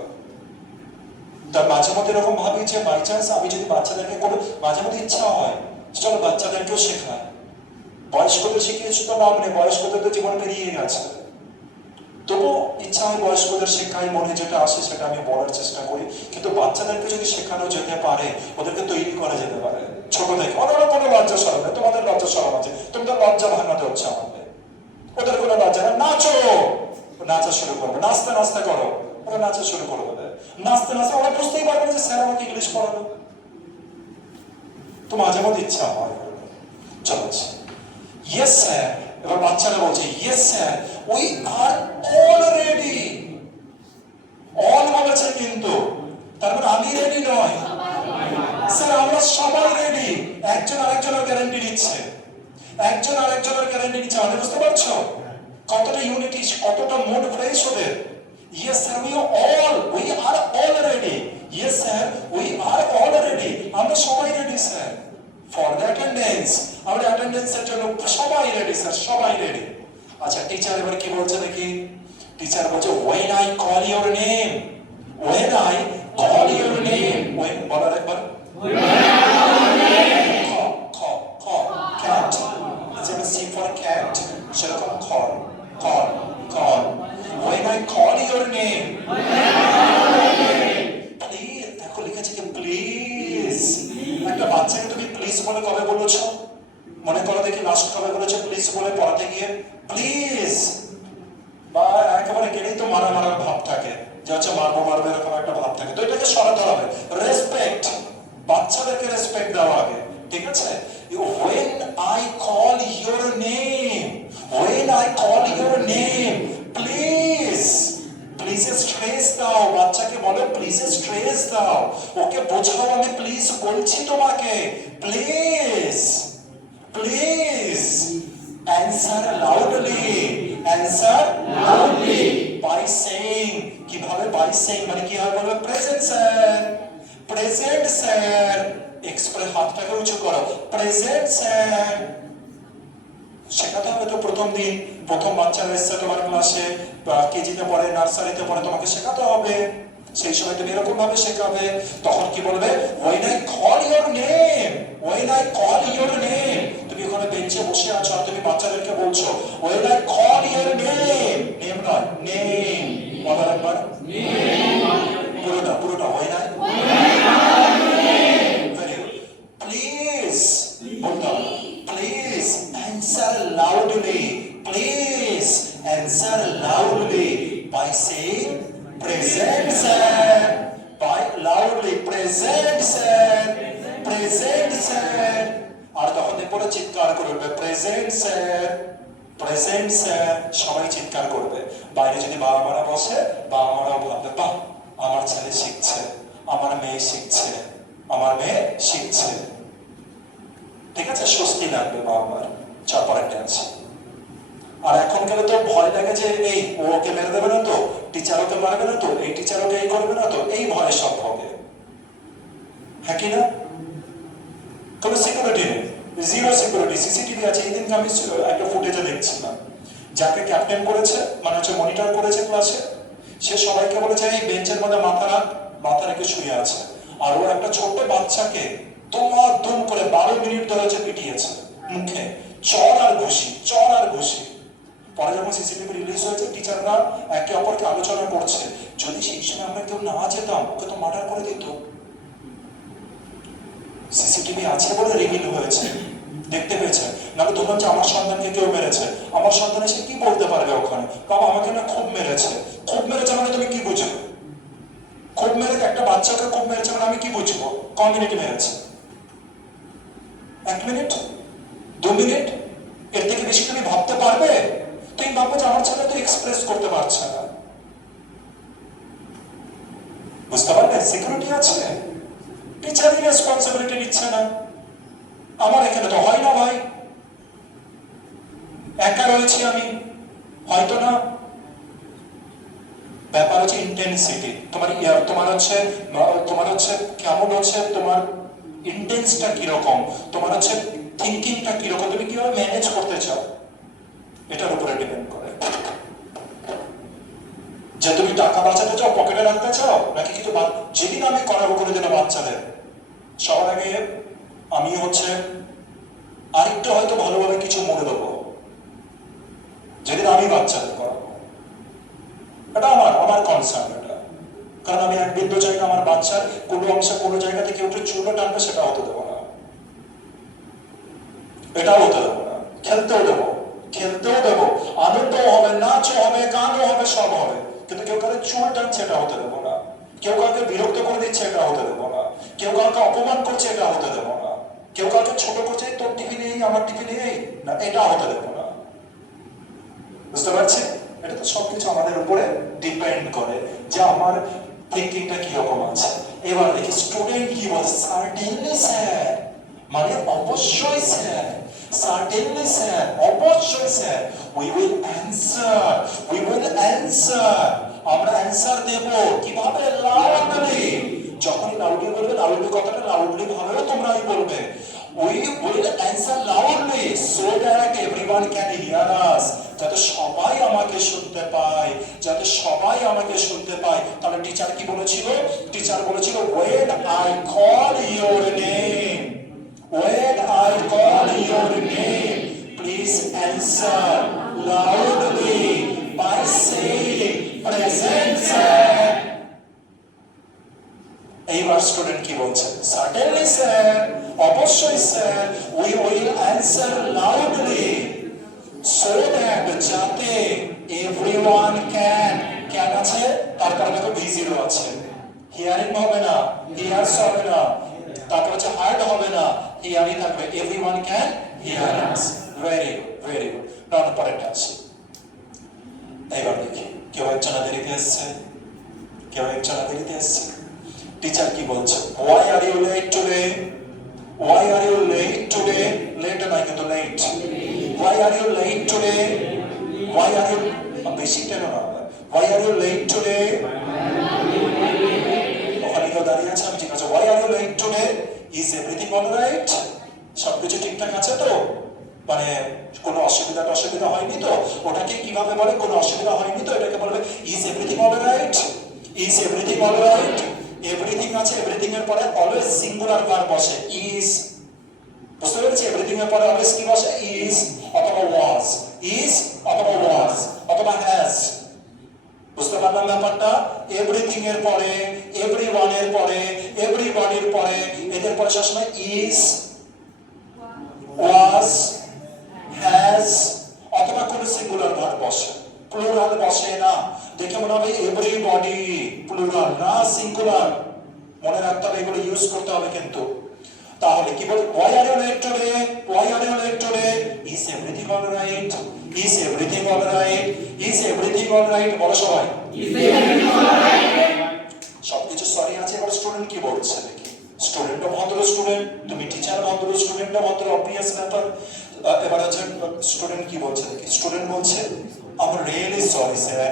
তার মাঝে মধ্যে এরকম ভাবি যে বাই চান্স আমি যদি বাচ্চাদেরকে কোনো মাঝে মধ্যে ইচ্ছা হয় চলো বাচ্চাদেরকেও শেখায়। বয়স্কদের শিখিয়েছি তো নাম নেই, বয়স্কদের তো জীবন পেরিয়ে গেছে, তবু ইচ্ছা হয় বয়স্কদের শেখাই, মনে যেটা আসে সেটা আমি বলার চেষ্টা করি। কিন্তু বাচ্চাদেরকে যদি শেখানো যেতে পারে, ওদেরকে তৈরি করা যেতে পারে ছোট থেকে, ওনারা কোনো লজ্জা সরব না, তোমাদের লজ্জা সরব আছে, তোমাদের লজ্জা ভাঙাতে হচ্ছে আমাদের। ওদের কোনো লজ্জা না, নাচো, নাচা শুরু করবে, নাচতে নাচতে করো, ওরা নাচা শুরু করে দেবে, নাচতে নাচতে ওরা বুঝতেই পারবে যে স্যার আমাকে ইংলিশ পড়ালো। তো মাঝে মধ্যে ইচ্ছা হয়, চলো ইয়েস স্যার। এবার বাচ্চারা বলছে yes sir we R all ready. All বলেছে কিন্তু, তার মানে আমি রেডি নয় স্যার, আমরা সবাই রেডি। একজন আরেকজনের গ্যারান্টি নিচ্ছে, একজন আরেকজনের গ্যারান্টি নিচ্ছে। আমি বুঝতে পারছো কতটা ইউনিটি, কতটা মুড ফ্রেশ ওদের। Yes sir we R all ready. Yes sir, we R all ready, আমরা সবাই ready sir. For the attendance, আমরা অ্যাটেন্ডেন্সের জন্য সবাই রেডি স্যার, সবাই রেডি। আচ্ছা টিচার এবার কি বলছে দেখি? টিচার বলছে when I call your name, when I call your name, when বলার একবার cat, যেমন C for cat, সেরকম call, call, call. When I call your name, please, দেখো লিখেছে কি প্লিজ। একটা বাচ্চাকে তুমি প্লিজ বলে কবে বলেছো? মনে করো দেখি লাস্ট কবে বলেছো প্লিজ বলে পড়াতে গিয়ে? প্লিজ। বা একেবারে গেলেই তো মারা মারার ভাব থাকে, যে হচ্ছে মারবো মারবো এরকম একটা ভাব থাকে, তো এটাকে সরাতে হবে। রেসপেক্ট, বাচ্চাদেরকে রেসপেক্ট দেওয়া আগে, ঠিক আছে? when I call your name, when I call your name, please, please stress দাও, বাচ্চাকে বলো প্লিজ স্ট্রেস দাও, ওকে বোঝাও আমি প্লিজ বলছি তোমাকে, please, please. Answer loudly, answer loudly by saying, কিভাবে? বাই সেইং মানে কি হয় বলবে? Present sir, present sir, express হাতটাকে উঁচু করো, প্রেজেন্ট স্যার। শেখাতে হবে তো প্রথম দিন, প্রথম বাচ্চারা এসছে তোমার ক্লাসে, কেজিতে পড়ে, নার্সারিতে পড়ে, তোমাকে শেখাতে হবে। সেই সময় তুমি এরকম ভাবে শেখাবে। তখন কি বলবে? when I call your name, when I call your name, তুমি ওখানে বেঞ্চে বসে আছো আর তুমি বাচ্চাদেরকে বলছো when I call your name, name নয় নেম, বলো একবার পুরোটা পুরোটা, when I very good, please বলতে হবে, please answer loudly, please answer loudly by saying present sir, by loudly present sir, present sir। আর তখন পরে চিৎকার করবে প্রেজেন্ট স্যার, প্রেজেন্ট স্যার, সবাই চিৎকার করবে। বাইরে যদি বাবা মারা বসে, বাবা মারাও ভাববে বাহ আমার ছেলে শিখছে, আমার মেয়ে শিখছে, আমার মেয়ে শিখছে, ঠিক আছে? স্বস্তি লাগবে বাবা মার। চাপারেন্ট আছে। আর এখন গেলে তো ভয় লাগে যে এই ও ওকে মেরে দেবে না তো, টিচার ওকে মারবে না তো, এই টিচার ওকে এই করবে না তো, এই ভয়ে সব হবে, হ্যাঁ কি না? কোনো সিকিউরিটি নেই, জিরো সিকিউরিটি। সিসিটিভি আছে, এই দিনকে আমি একটা ফুটেজে দেখছিলাম, যাকে ক্যাপ্টেন করেছে মানে হচ্ছে মনিটর করেছে ক্লাসে, সে সবাইকে বলেছে এই বেঞ্চের মধ্যে মাথা রাখ, মাথা রেখে শুয়ে আছে। আর ও একটা ছোট্ট বাচ্চাকে দুম করে 12 মিনিট ধরে হচ্ছে পিটিয়েছে মুখে, চর আর ঘুষি, চর আর ঘুষি। পরে যখন সিসিটিভি রিলিজ হয়েছে, টিচাররা একে অপরকে আলোচনা করছে, যদি সেই সময় আমরা কেউ না যেতাম ওকে তো মার্ডার করে দিত। সিসিটিভি আছে বলে রিভিল হয়েছে, দেখতে পেয়েছে। নাহলে ধরুন যে আমার সন্তানকে কেউ মেরেছে, আমার সন্তান এসে কি বলতে পারবে ওখানে? বাবা আমাকে না খুব মেরেছে, খুব মেরেছে মানে তুমি কি বুঝবে? খুব মেরেছে, একটা বাচ্চাকে খুব মেরেছে মানে আমি কি বুঝবো? ক মিনিট মেরেছে? 1 মিনিট, 2 মিনিট, এর থেকে বেশি তুমি ভাবতে পারবে? তুমি ভাববে যে আমার ছেলে তো এক্সপ্রেস করতে পারছে না। বুঝতে পারলে? সিকিউরিটি আছে, টিচারই রেসপন্সিবিলিটি নিচ্ছে না। আমার এখানে তো হয় না ভাই, একা রয়েছি আমি, হয়তো না। ব্যাপার হচ্ছে ইন্টেন্সিটি, তোমার হচ্ছে কেমন হচ্ছে তোমার ইন্টেন্সটা কিরকম, তোমার হচ্ছে থিঙ্কিংটা কিরকম, তুমি কিভাবে ম্যানেজ করতে চাও, এটার উপরে ডিপেন্ড করে। যে তুমি টাকা বাঁচাতে চাও, পকেটে রাখতে চাও, নাকি কিছু যেদিন আমি করাবো কোনোদিন বাচ্চাদের, সবার আগে আমি হচ্ছে আরেকটু হয়তো ভালোভাবে কিছু মনে দেবো যেদিন আমি বাচ্চাদের করাবো। এটা আমার কনসার্ন এটা, কারণ আমি এক বিন্দু চাই না আমার বাচ্চার কোনো অংশে কোনো জায়গা থেকে একটু চুলো টানবে, সেটা হতে দেবো না, এটাও হতে দেবো না। খেলতেও দেবো, খেলতেও দেবো, আনন্দও হবে, নাচও হবে, গানও হবে, সব হবে, কিন্তু কেউ কারো চুল টানছে এটা হতে দেবো না, কেউ কাউকে বিরক্ত করে দিচ্ছে এটা হতে দেবো না, কেউ কাউকে অপমান করছে এটা হতে দেবো না, কেউ কাউকে ছোট করছে তোর টিফিনে এই আমার টিফিনে এই না, এটা হতে দেবো না। বুঝতে পারছি? এটা তো সবকিছু আমাদের উপরে ডিপেন্ড করে যে আমার থিঙ্কিংটা কিরকম আছে। এবার দেখি স্টুডেন্ট কি বলছে, সার্টেনলি স্যার, মানে অবশ্যই স্যার, সার্টেনলি স্যার, অবশ্যই sir, we will answer, we will answer, আমরা অ্যানসার দেব। কিভাবে? লাউডলি, যখনই লাউডলি বলবে, লাউডলি কথাটা লাউডলি ভাবেও তোমরাই বলবে। We will answer loudly so that everyone can hear us. যাতে সবাই আমাকে শুনতে পায়, যাতে সবাই আমাকে শুনতে পায়। তাহলে টিচার কি বলেছিল? টিচার বলেছিল when I call your name, when I call your name, please answer loudly by saying present sir. এইবার স্টুডেন্ট কি বলছে? সার্টেনলি স্যার, অবশ্যই sir, we will answer loudly so that, যাতে এভরিওয়ান ক্যান আছে, তারপরে দেখো V0 আছে, হিয়ারিং হবে না, হিয়ার্স হবে না, তারপর হচ্ছে হার্ড হবে না, হিয়ারিং থাকবে, everyone can hear us. Very good, very good. Now পরেরটা আছে। এইবার দেখি কেউ একজন দেরিতে এসছে, কেউ একজন দেরিতে এসছে। টিচার কি বলছে? why are you late today? why are you late today? late না কিন্তু late. why are you late today? why are you বেশি কেন না? why are you late today? ওখানে কেউ দাঁড়িয়ে আছে, আমি জিজ্ঞাসা why are you late today? is everything all right? সবকিছু ঠিকঠাক আছে তো? মানে কোনো অসুবিধা হয়নি তো? ওটাকে কিভাবে বলে? কোনো অসুবিধা হয়নি তো? এটাকে বলবে is everything all right? is everything all right? Everything আছে, এভরিথিং এর পরে অলওয়েজ সিঙ্গুলার ভার্ব বসে, ইজ। বুঝতে পেরেছি? এভরিথিং এর পরে অলওয়েজ কি বসে? ইজ অথবা ওয়াজ, ইজ অথবা ওয়াজ অথবা হ্যাজ। বুঝতে পারলাম ব্যাপারটা? এভরিথিং এর পরে, এভরিওয়ান এর পরে, এভরিবডির পরে, এদের পরে সবসময় ইজ, ওয়াজ, হ্যাজ অথবা কোন সিঙ্গুলার ভার্ব বসে, প্লুরাল বসে না। দেখে মনে হবে এভরিবডি প্লুরাল না সিঙ্গুলার, মনে রাখতে হবে, এগুলো ইউজ করতে হবে কিন্তু। তাহলে কি বল? why are you late today? why are you late today? is everything all right? is everything all right? is everything all right? বলো সবাই, is everything all right? সবকিছু সরি আছে। এবার স্টুডেন্ট কি বলছে দেখি। স্টুডেন্টও ভদ্র স্টুডেন্ট, তুমি টিচার ভদ্র, স্টুডেন্টও ভদ্র, অবভিয়াস ব্যাপার। এবার হচ্ছে স্টুডেন্ট কি বলছে দেখি। স্টুডেন্ট বলছে I'm really sorry sir,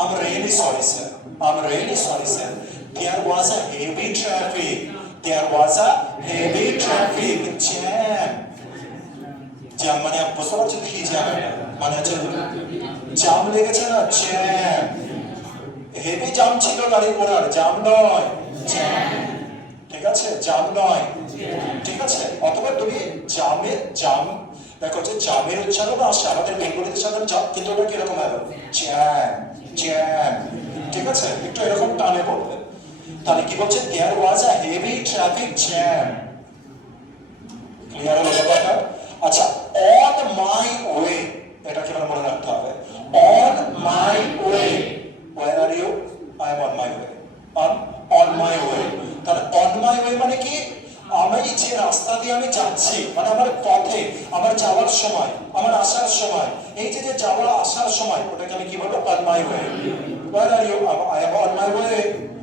I'm really sorry sir, I'm really sorry sir, there was a heavy traffic, there was a heavy traffic jam. Jam মানে বুঝতে পারছো কি জ্যাম? মানে হচ্ছে জ্যাম লেগেছে না, জ্যাম। হেভি জ্যাম ছিল গাড়ি ঘোড়ার, জ্যাম নয়, জ্যাম। ঠিক আছে? জ্যাম নয়, ঠিক আছে? অথবা তুমি জ্যামে, জ্যাম দেখো যে জামের উচ্চারণ আসে আমাদের বেঙ্গলিতে সাধারণ, কিন্তু ওটা কিরকম হবে? Jam, jam. ঠিক আছে? একটু এরকম টানে বলবে। তাহলে কি বলছে? দেয়ার was a heavy traffic jam. Clear হলো ব্যাপারটা? আচ্ছা, অন মাই ওয়ে, এটা কি মনে রাখতে হবে। On my way, where are you? I am on my way. On my way. তাহলে অন মাই ওয়ে মানে কি? আমি যে রাস্তা দিয়ে আমি যাচ্ছি, মানে আমার পথে, আমার যাওয়ার সময়, আমার আসার সময়, এই যে যে যাওয়া আসার সময়, ওটাকে আমি কি বলবো? On my way. Where are you? I am on my way.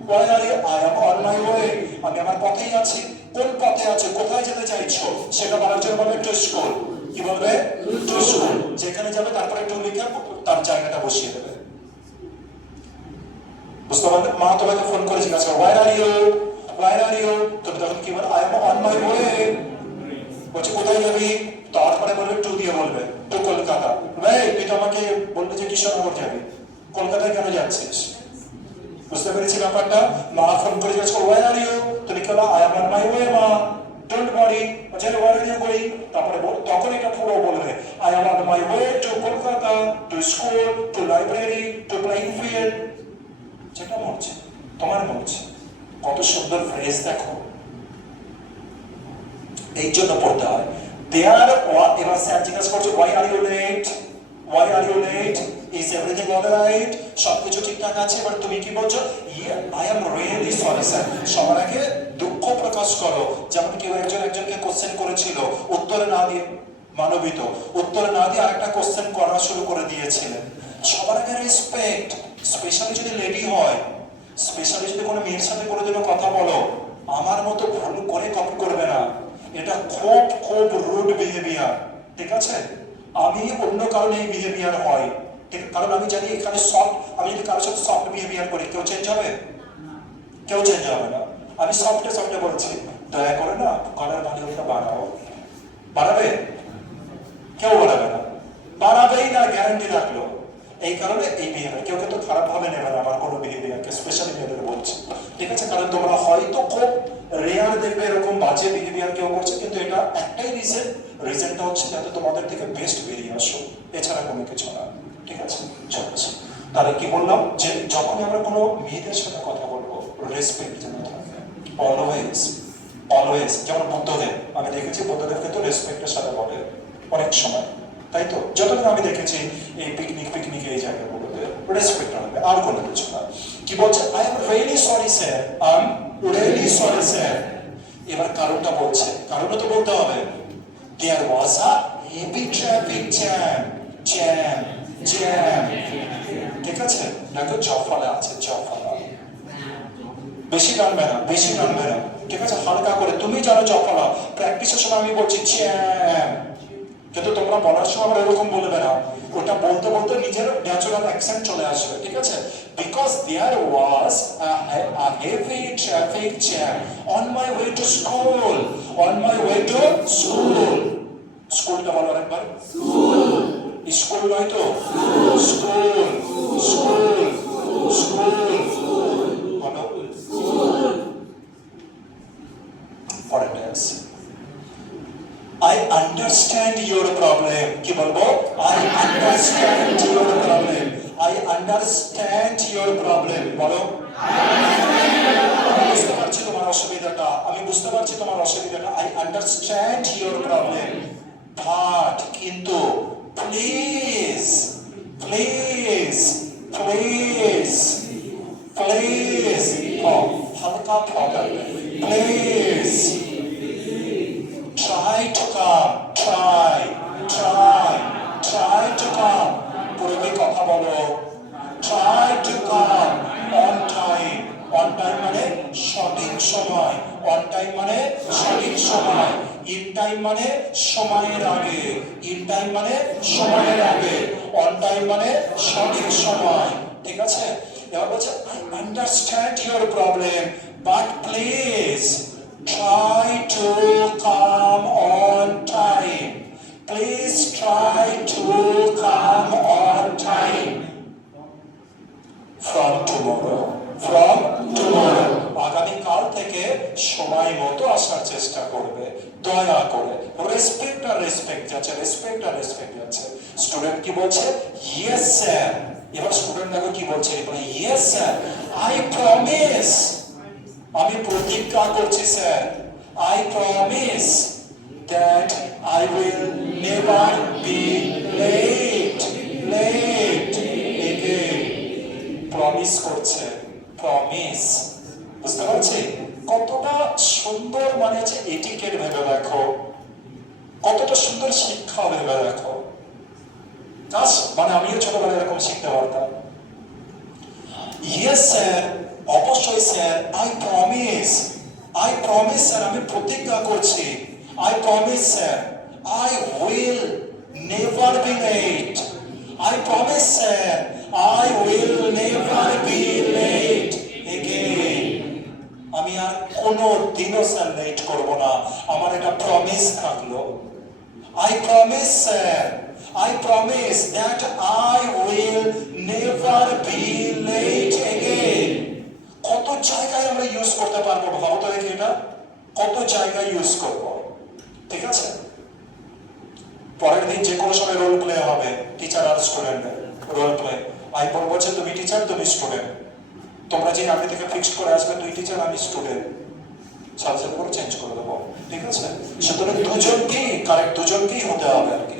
Where are you? I am on my way. আমি আমার পথেই আছি। কোন পথে আছে? কোথায় যেতে চাইছো? সেটা বলার জন্য বলবে টু স্কুল। কি বলবে? To school. যেখানে যাবে তারপরে একটু লিখে তার জায়গাটা বসিয়ে দেবে। বুঝতে পারলে? মা তোমাকে ফোন করে জিজ্ঞাসা করো where are you? Where are you? তুমি তখন কি বল? I am on my way. বলছে কোথায় যাবি? তারপরে বলবে টু দিয়ে বলবে, টু কলকাতা। ভাই তুই তো আমাকে বললি যে কৃষ্ণনগর যাবি, কলকাতায় কেন যাচ্ছিস? বুঝতে পেরেছি ব্যাপারটা? মা ফোন করে জিজ্ঞাসা করো where are you? তুমি কি বলো? I am on my way মা। Don't worry. বলছে where are you going? তারপরে তখন এটা পুরো বলবে I am on my way to Kolkata, to school, to library, to playing field। যেটা মরছে তোমার মরছে। কত সুন্দর ফ্রেজ দেখো। এই জন্য পড়তে হয়। দেয়ার এবার স্যার জিজ্ঞাসা করছে why are you late? why are you late? is everything all right? সবকিছু ঠিকঠাক আছে? এবার তুমি কি বলছো? I am really sorry sir। সবার আগে দুঃখ প্রকাশ করো। যেমন কেউ একজনকে কোশ্চেন করেছিল, উত্তর না দিয়ে, মানবিত উত্তর না দিয়ে আরেকটা কোশ্চেন করা শুরু করে দিয়েছিলেন। সবার আগে রেসপেক্ট, স্পেশালি যদি লেডি হয়, স্পেশালি যদি কোনো মেয়ের সাথে কোনোদিনও কথা বলো, আমার মতো ভুল করে কপি করবে না। এটা খুব খুব রুড বিহেভিয়ার। ঠিক আছে? আমি অন্য কারণে এই বিহেভিয়ার হয়, ঠিক? কারণ আমি জানি এখানে সফট, আমি যদি কারোর সাথে সফট বিহেভিয়ার করি কেউ চেঞ্জ হবে? কেউ চেঞ্জ হবে না। আমি সফটে সফটে বলছি, দয়া করে না গলার ভলিউমটা বাড়াও। বাড়াবে? কেউ বাড়াবে না, বাড়াবেই না, গ্যারান্টি রাখলো। এই কারণে এই বিহেভিয়ার কেউ কিন্তু খারাপ ভাবে নেবে না আমার কোনো বিহেভিয়ারকে, স্পেশালি মেয়েদের বলছি, ঠিক আছে? কারণ তোমরা হয়তো খুব রেয়ার দেখবে এরকম বাজে বিহেভিয়ার কেউ করছে, কিন্তু এটা একটাই রিজনটা হচ্ছে যাতে তোমাদের থেকে বেস্ট বেরিয়ে আসো, এছাড়া কোনো কিছু না, ঠিক আছে? চলছে। তাহলে কি বললাম যে যখন আমরা কোনো মেয়েদের সাথে কথা বলবো, রেসপেক্ট যেন থাকে অলওয়েজ। অলওয়েজ, যেমন বুদ্ধদেব, আমি দেখেছি বুদ্ধদেবকে তো রেসপেক্টের সাথে বলে অনেক সময়, তাই তো? যতদিন আমি দেখেছি এই পিকনিক এই জায়গাগুলোতে রেসপেক্ট হবে, আর কোনো কিছু না। কি বলছে? I am really sorry sir, I am really sorry sir. এবার কারণটা বলছে, কারণও তো বলতে হবে। There was a heavy traffic jam, jam jam, ঠিক আছে? দেখো জফলা আছে, জফলা, বেশি টানবে না, বেশি টানবে না, ঠিক আছে? হালকা করে, তুমি জানো জফলা, প্র্যাকটিসের সময় আমি বলছি জ্যাম, কিন্তু তোমরা বলার সময় আমরা এরকম বলবে না, ওটা বলতে বলতে নিজের ন্যাচারাল অ্যাকসেন্ট চলে আসবে, ঠিক আছে? Because there was a heavy traffic jam on my way to school, on my way to school. স্কুলটা বলো আরেকবার, স্কুল নয় তো, স্কুল, স্কুল, স্কুল, বলো। পরেরটা আছে, I understand your problem. কি বলবো? I understand your problem. I understand your problem. বলো। আমি বুঝতে পারছি তোমার অসুবিধাটা, আমি বুঝতে পারছি তোমার অসুবিধাটা। I understand your problem. But কিন্তু please, please, please, please, হালকা ফকাবে, please try to come, try to come, পূর্বে কথা বলো, try to come on time, on time মানে সঠিক সময়, on time মানে সঠিক সময়, in time মানে সময়ের আগে, in time মানে সময়ের আগে, on time মানে সঠিক সময়, ঠিক আছে? এবার বলছে I understand your problem, but please try to come on time. Please try to come on time. From tomorrow. From tomorrow. আগামীকাল থেকে সময় মতো আসার চেষ্টা করবে, দয়া করে। রেসপেক্ট আর রেসপেক্ট যাচ্ছে, রেসপেক্ট আর রেসপেক্ট যাচ্ছে। স্টুডেন্ট কি বলছে? Yes sir. এবার স্টুডেন্ট দেখো কি বলছে, ইয়েস স্যার, আই প্রমিস, আমি প্রতিজ্ঞা করছি sir, I promise that I will never be late again. Promise করছে, promise, বুঝতে পারছি? কতটা সুন্দর মানে হচ্ছে এটিকেট ভেবে দেখো, কতটা সুন্দর শিক্ষা ভেবে দেখো। মানে আমিও ছোটবেলায় এরকম শিখতে পারতাম। Yes স্যার, অবশ্যই স্যার, I promise স্যার, আমি প্রতিজ্ঞা করছি, I promise sir, I will never be late. I promise sir, I will never be late again. আমি আর কোনো দিনও স্যার লেট করব না, আমার একটা প্রমিস থাকলো। I promise sir, I promise that I will never be late again. কত জায়গায় আমরা ইউজ করতে পারবো, ভাবো তো দেখি এটা, কত জায়গায় ইউজ করব, ঠিক আছে? পরের দিন যে কোনো সময় রোল প্লে হবে, টিচার আর স্টুডেন্টের রোল প্লে। আই বলবো যে তুমি টিচার, তুমি স্টুডেন্ট, তোমরা যে আগে থেকে ফিক্সড করে আসবে, তুই টিচার আমি স্টুডেন্ট, সাবজেক্ট করে চেঞ্জ করে দেবো, ঠিক আছে? সুতরাং দুজনকেই হতে হবে আর কি।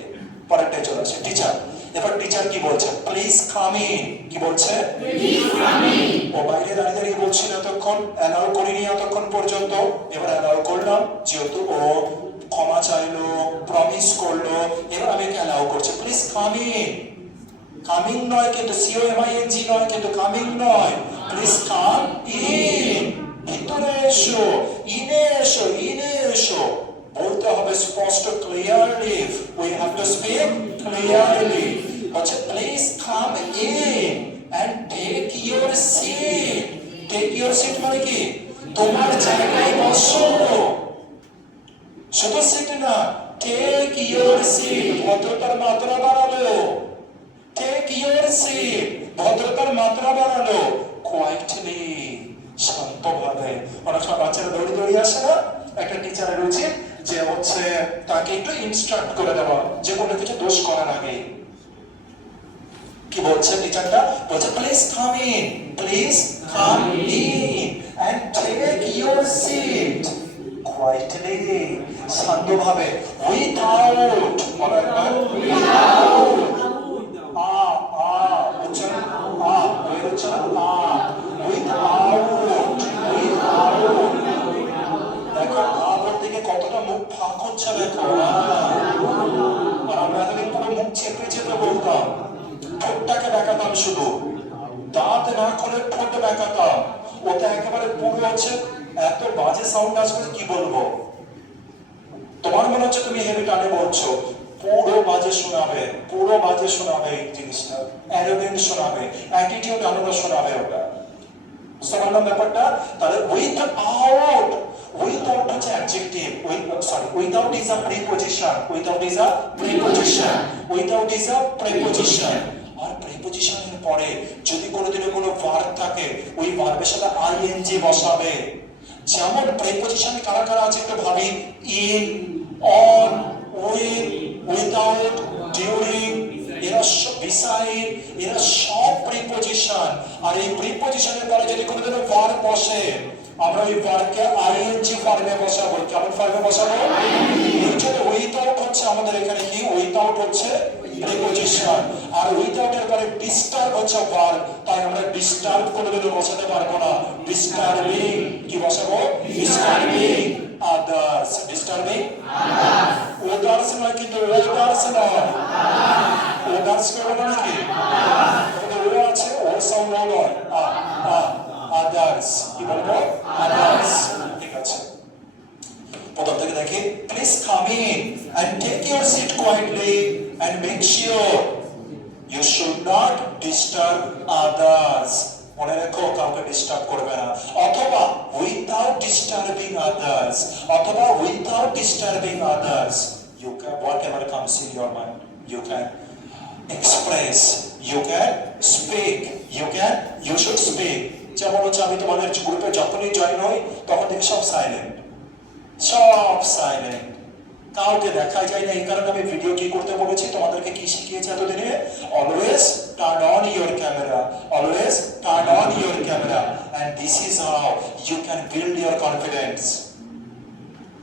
পরেরটাই চলে আসে টিচার। এবার টিচার কি বলছে? Please come in. কি বলছে? ও বাইরে দাঁড়িয়ে দাঁড়িয়ে বলছিল এতক্ষণ, অ্যালাউ করিনি এতক্ষণ পর্যন্ত, এবার অ্যালাউ করলাম, যেহেতু ও ক্ষমা চাইলো, প্রমিস করলো, এবার আমি অ্যালাউ করছি, প্লিজ কাম ইন। কামিং নয় কিন্তু, COMING নয় কিন্তু, কামিং নয়, প্লিজ কাম ইন, ভিতরে এসো, ইনে এসো, ইনে এসো। বলতে হবে স্পষ্ট, clearly, we have to speak clearly. আচ্ছা, please come in and take your seat. Take your seat মানে কি? তোমার জায়গায় বসো। শুধু সিট না, টেক ইউর সিট, ভদ্রতার মাত্রা বাড়ালো। টেক ইউর সিট, ভদ্রতার মাত্রা বাড়ালো। কোয়াইটলি, শান্তভাবে। অনেক সময় বাচ্চারা দৌড়ে দৌড়িয়ে আসে না, একটা টিচারের উচিত যে হচ্ছে তাকে একটু ইনস্ট্রাক্ট করে দেওয়া যে কোনো কিছু দোষ করার আগে। কি বলছে টিচারটা? বলছে please come in, please come in and take your seat quietly, শান্তভাবে, উইদাউট, বলো একবার, উইদাউট, আ আ উচ্চারণ, আ বেরোচ্ছে না, আ, উইদাউট, উইদাউট। দেখো আবার দিকে কতটা মুখ ফাঁক হচ্ছে, দেখো। আর আমরা এতদিন পুরো মুখ চেপে চেপে বলতাম, ঠোঁটটাকে দেখাতাম, শুধু দাঁত না খুলে ঠোঁট দেখাতাম। ওটা একেবারে পুরো হচ্ছে এত বাজে সাউন্ড আসবে কি বলবো। তোমার মনে হচ্ছে তুমি হেভি টানে বলছো, পুরো বাজে শোনাবে, পুরো বাজে শোনাবে। এই জিনিসটা অ্যারোগেন্ট শোনাবে, অ্যাটিটিউড আলাদা শোনাবে ওটা। বুঝতে পারলাম ব্যাপারটা? তাহলে উইদাউট, উইদাউট হচ্ছে adjective, without is a preposition, without is a preposition, without is a preposition. আর প্রিপজিশনের পরে যদি কোনোদিনও কোনো ভার্ব থাকে, ওই ভার্বের সাথে আইএনজি বসাবে। যেমন প্রিপজিশনে কারা কারা আছে একটু ভাবি, in, on, with, without, during, এরা সব বিসাইড, এরা সব প্রিপজিশন। আর এই প্রিপজিশনের পরে যদি কোনোদিনও ভার্ব বসে, আমরা ওই ভার্বকে আইএনজি ফর্মে বসাবো। কেমন ফর্মে বসাবো? এই জন্য উইদাউট হচ্ছে আমাদের এখানে কি, উইদাউট হচ্ছে প্রিপজিশন। আর উইদাউট এর পরে ডিস্টার্ব হচ্ছে ভার্ব, তাই আমরা ডিস্টার্ব কোনোদিনও বসাতে পারবো না। ডিস্টার্বিং, কি বসাবো? Disturbing others, disturbing others. Others নয় কিন্তু, ওদার্স নয়, ওদার্স করবো নাকি? ও আছে, ও সাউন্ড নয়, আদার্স। কি বলবো? আদার্স। ঠিক আছে, প্রথম থেকে দেখি, please come in and take your seat quietly and make sure you should not disturb others. মনে রেখো, কাউকে ডিস্টার্ব করবে না। অথবা উইদাউট ডিস্টার্বিং আদার্স, অথবা without disturbing others. You can, whatever comes in your mind, you can express, you can speak, you should speak. যেমন হচ্ছে আমি তোমাদের গ্রুপে যখনই জয়েন হই তখন থেকে সব সাইলেন্ট, সব সাইলেন্ট, কাউকে দেখা যায় না। এই কারণে আমি ভিডিও কি করতে বলেছি, তোমাদেরকে কি শিখিয়েছি এতদিনে? Always turn on your camera, always turn on your camera, and this is how you can build your confidence.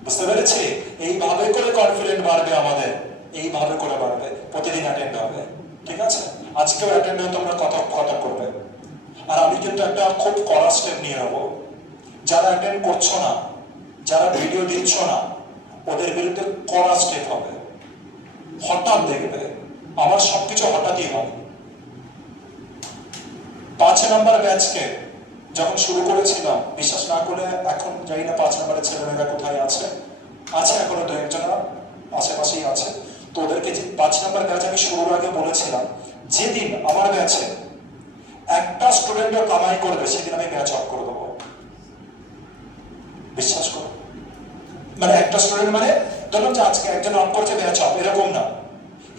বুঝতে পেরেছি? এইভাবে করে কনফিডেন্ট বাড়বে আমাদের, এইভাবে করে বাড়বে। প্রতিদিন অ্যাটেন্ড হবে, ঠিক আছে? আজকেও অ্যাটেন্ড হয়ে তোমরা কথা কথা করবে। আর আমি কিন্তু একটা খুব কড়া স্টেপ নিয়ে নেবো। যারা অ্যাটেন্ড করছো না, যারা ভিডিও দিচ্ছ না, ওদের বিরুদ্ধে কড়া স্টেপ হবে। হঠাৎ দেখবে আমার সবকিছু হঠাৎই হয়। 5 নম্বর ব্যাচকে যখন শুরু করেছিলাম, বিশ্বাস না করলে এখন জানি না 5 নম্বরের ছেলেমেয়েরা কোথায় আছে, আছে এখনো 2-1 আশেপাশেই আছে। তো ওদেরকে যে 5 নম্বর ব্যাচ আমি শুরুর আগে বলেছিলাম, যেদিন আমার ব্যাচে একটা স্টুডেন্টও কামাই করবে সেদিন আমি ব্যাচ অফ করে দেবো। বিশ্বাস করো, মানে একটা স্টুডেন্ট, মানে ধরলাম যে আজকে একজন অফ করছে ব্যাচ অফ, এরকম না।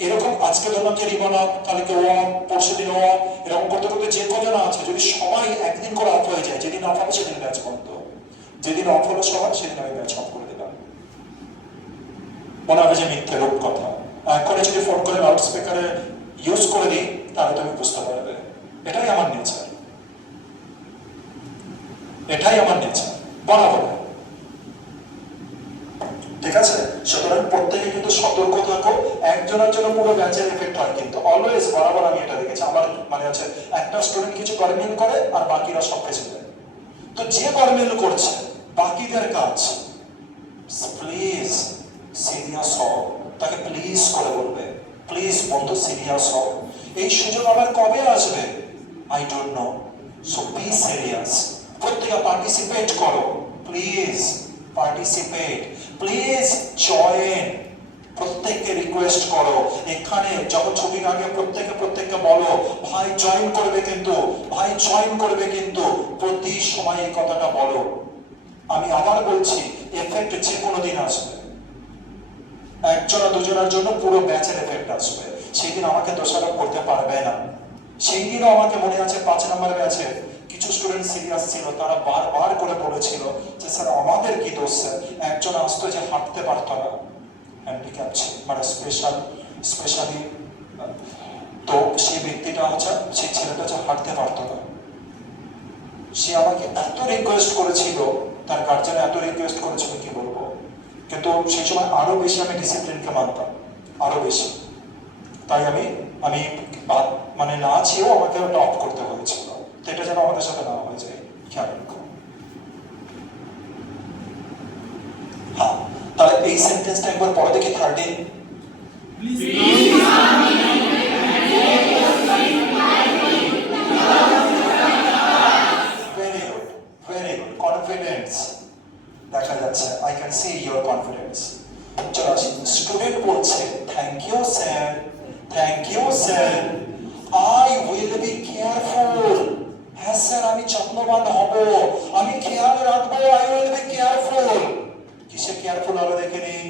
এরকম আজকে ধরলাম যে রিবন অফ, কালকে ও অফ, পরশু দিন ও অফ, এরকম করতে করতে যে কজন আছে, যদি সবাই একদিন করে অফ হয়ে যায়, যেদিন অফ হবে সেদিন ব্যাচ বন্ধ। যেদিন অফ হলো সবার, সেদিন আমি ব্যাচ অফ করে দিলাম। মনে হবে যে মিথ্যে রূপ কথা। এখন যদি ফোন করে লাউড স্পিকারে ইউজ করে দিই, তাহলে তুমি বুঝতে পারবে। এটাই আমার নেচার, এটাই আমার নেচার, বরাবর। ঠিক আছে? সুতরাং প্রত্যেকে কিন্তু সতর্ক থাকো। একজনের জন্য পুরো ব্যাচের এফেক্ট হয়, কিন্তু অলওয়েজ বরাবর আমি এটা দেখেছি। আমার মানে হচ্ছে একটা স্টুডেন্ট কিছু গরমিল করে আর বাকিরা সব পেছে দেয়। তো যে গরমিল করছে বাকিদের কাজ, প্লিজ সিরিয়াস হও, তাকে প্লিজ করে বলবে, প্লিজ বন্ধু সিরিয়াস হও। এই সুযোগ আবার কবে আসবে I don't know, so be serious. প্রত্যেকে পার্টিসিপেট করো, প্লিজ পার্টিসিপেট, প্লিজ জয়েন। প্রত্যেককে রিকোয়েস্ট করো, এখানে যখন ছবির আগে প্রত্যেককে বলো ভাই জয়েন করবে কিন্তু, ভাই জয়েন করবে কিন্তু। প্রতি সময় এই কথাটা বলো, আমি আবার বলছি, এফেক্ট যে কোনো দিন আসবে, একজন দুজনের জন্য পুরো ব্যাচের এফেক্ট আসবে, সেই দিন আমাকে দোষারোপ করতে পারবে না। সেই দিনও আমাকে মনে আছে 5 নম্বর ব্যাচে কিছু স্টুডেন্ট সিরিয়াস ছিল, তারা বারবার করে বলেছিল যে স্যার আমাদের কি দোষ, স্যার একজন আসতো যে হাঁটতে পারতো না, হ্যান্ডিক্যাপ ছিল, মানে স্পেশালি, তো সেই ব্যক্তিটা হচ্ছে, সেই ছেলেটা যে হাঁটতে পারতো না, সে আমাকে এত রিকোয়েস্ট করেছিল, তার গার্জেন এত রিকোয়েস্ট করেছিল কি বলবো, কিন্তু সেই সময় আরো বেশি আমি ডিসিপ্লিনকে মানতাম, আরো বেশি, তাই আমি মানে না চেয়েও আমাকে ওটা অফ করতে হয়েছিল। তো এটা যেন আমাদের সাথে না হয়ে যায়, খেয়াল রাখো। হ্যাঁ, তাহলে এই সেন্টেন্সটা একবার পড়ে দেখি 13। ভেরি গুড, কনফিডেন্স দেখা যাচ্ছে, I can see your confidence. চলো আসি, স্টুডেন্ট বলছে thank you sir, thank you sir, I will be careful. হ্যাঁ স্যার, আমি যত্নবান হব, আমি খেয়াল রাখবো, আই উইল বি কেয়ারফুল। কিসে কেয়ারফুল হবে দেখে নিই,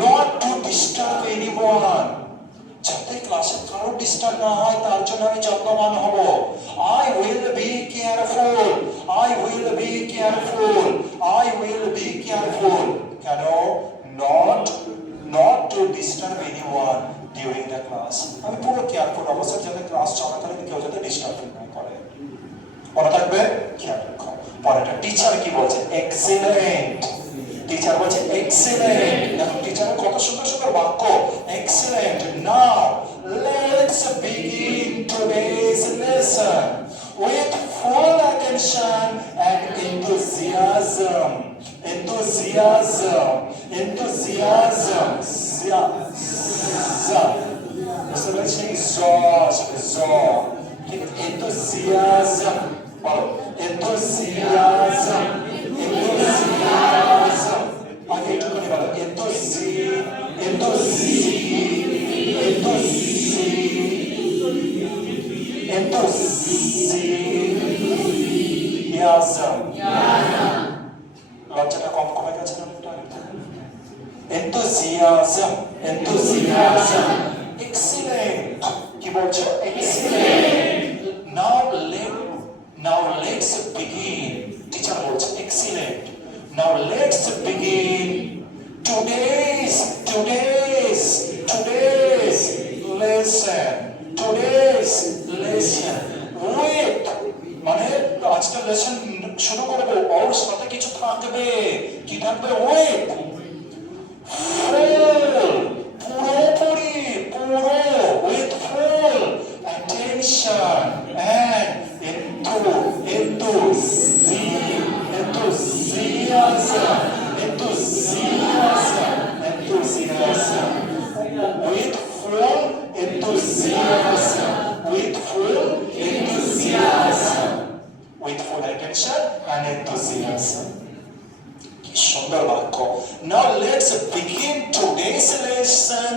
নট টু ডিস্টার্ব এনিওয়ান, যাতে ক্লাসে কারো ডিস্টার্ব না হয় তার জন্য আমি যত্নবান হব। I will be careful, I will be careful, I will be careful. কেন? Not to disturb anyone during the class, আমি পুরো কেয়ারফুল অবস্থা, যাতে ক্লাস চলাকালীন কেউ যাতে ডিস্টার্ব না করে। মনে থাকবে, খেয়াল রাখো। পরেরটা, টিচার কি বলছে, এক্সিলেন্ট। টিচার বলছে এক্সিলেন্ট। দেখো টিচারের কত সুন্দর সুন্দর বাক্য, excellent. Now let's begin today's lesson with full attention and enthusiasm. Enthusiasm, enthusiasm, বুঝতে পেরেছি? ঠিক আছে, enthusiasm বলো, enthusiasm, enthusiasm, আগে একটু করে বলো, enthusiasm, লজ্জাটা কম কমে গেছে না একটু? enthusiasm, enthusiasm, excellent, কি বলছো, excellent. Now let's begin, teacher বলছে excellent. Now let's begin today's lesson with, মানে আজকে লেসন শুরু করব, ওর সাথে কিছু থাকবে, কি থাকবে, with with full attention and enthusiasm, with full enthusiasm, with full enthusiasm, with full attention and enthusiasm. কি সুন্দর বাক্য। Now let's begin today's lesson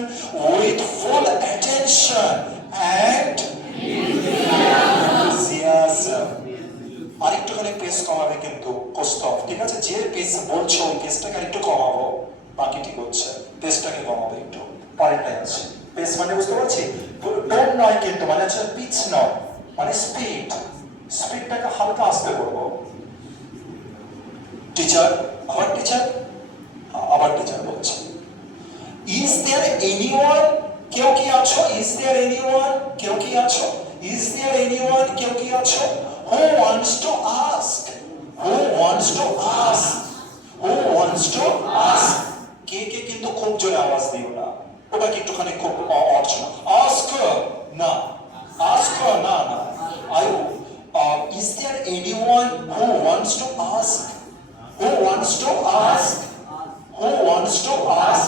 with full attention and enthusiasm. আরেকটুখানি পেস কমাবে কিন্তু কোস্তফ, ঠিক আছে? যে পেস বলছো ওই পেসটাকে আরেকটু কমাবো, বাকি ঠিক হচ্ছে, পেসটাকে কমাবো একটু। পরেরটাই আছে, পেস মানে বুঝতে পারছি, টোন নয় কিন্তু, মানে হচ্ছে পিচ নয়, মানে স্পিডটাকে হালকা আস্তে করবো। টিচার, আবার টিচার বলছে, ইজ দেয়ার এনিওয়ান, কেউ কি আছো, ইজ দেয়ার এনিওয়ান, কেউ কি আছো, ইজ দেয়ার এনিওয়ান, কেউ কি আছো, who wants to ask, who wants to ask, who wants to ask. কে কে কিন্তু খুব জোরে আওয়াজ দিও না, ওটা কি একটুখানি খুব অর্থ না, আস্ক না, আস্ক না না, is there anyone who wants to ask, who wants to ask, who wants to ask?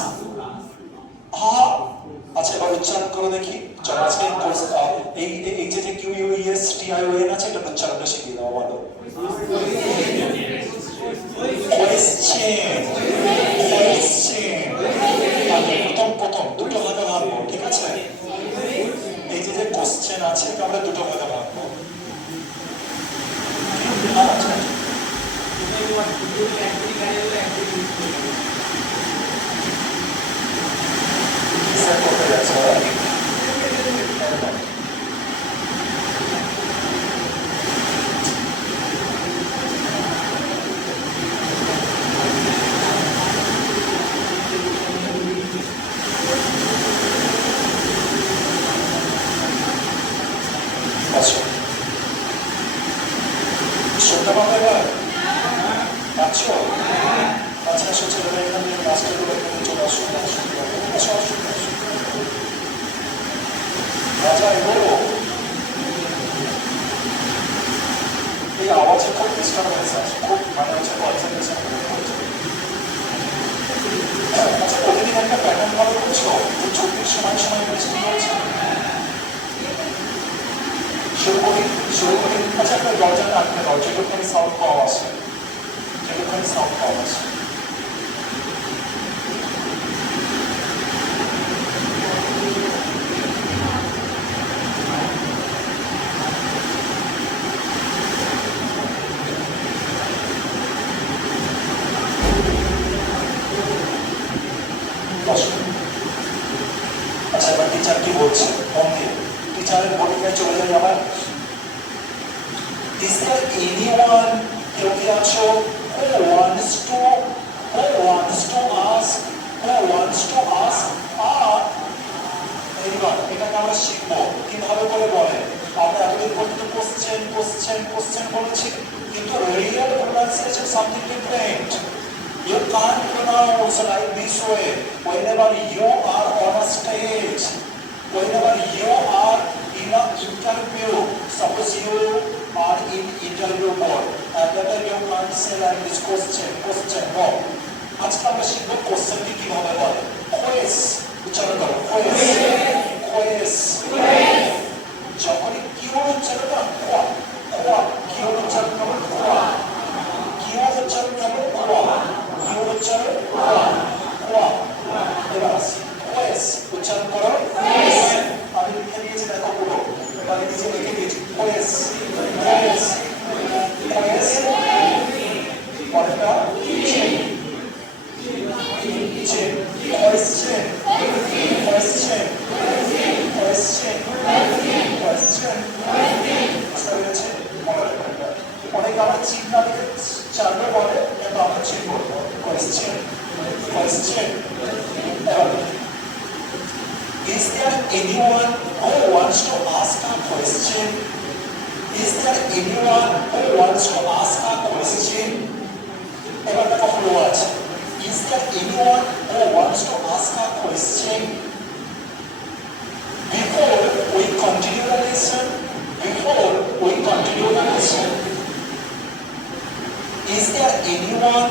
আচ্ছা, এবার উচ্চারণ করে দেখি। চলো আজকে এই যে QUES TION আছে, এটা উচ্চারণটা শিখিয়ে দাও, বলো। প্রথম দুটো ভাগে ভাববো, ঠিক আছে? এই যে কোশ্চেন আছে, এটা আমরা দুটো ভাগে ভাববো। আচ্ছা সামনে দাও, যেটুকুখানি সাউন্ড কম আছে, যেটুকুখানি সাউন্ড কম আছে। আচ্ছা, এবার টিচার কি বলছে মন দিয়ে, টিচারের ভূমিকায় চলে যাই আমার। Is there anyone, কেউ কি আছো, who wants to ask, anyone? এটাকে আমরা শিখবো কিভাবে করে বলে। আমরা এতদিন পর্যন্ত কোশ্চেন বলেছি, কিন্তু real pronunciation something different. You can't pronounce like this way whenever you are on a stage, whenever you are in an interview. Suppose you are in interview board and then you can't say like this question, no. আজকে আমরা শিখবো কোশ্চেনটি কিভাবে বলে। কোয়েস উচ্চারণ করো, কোয়েস। যখনই cure উচ্চারণ না, কিওর উচ্চারণ করো, কিওর উচ্চারণ করো, কিওর উচ্চারণ এবার কোয়েস উচ্চারণ করো। আমি লিখে দিয়েছি দেখো পুরো, এবারে নিজে লিখে দিয়েছি কোয়েস, পরেরটা অনেক আমার চিহ্ন দিকে চারবে বলে, কিন্তু আমরা চিনব question. Is there anyone who wants to ask a question? Is there anyone who wants to ask a question? এবার দেখো ফলো আছে। Is there anyone who wants to ask a question? Before we continue the lesson, is there anyone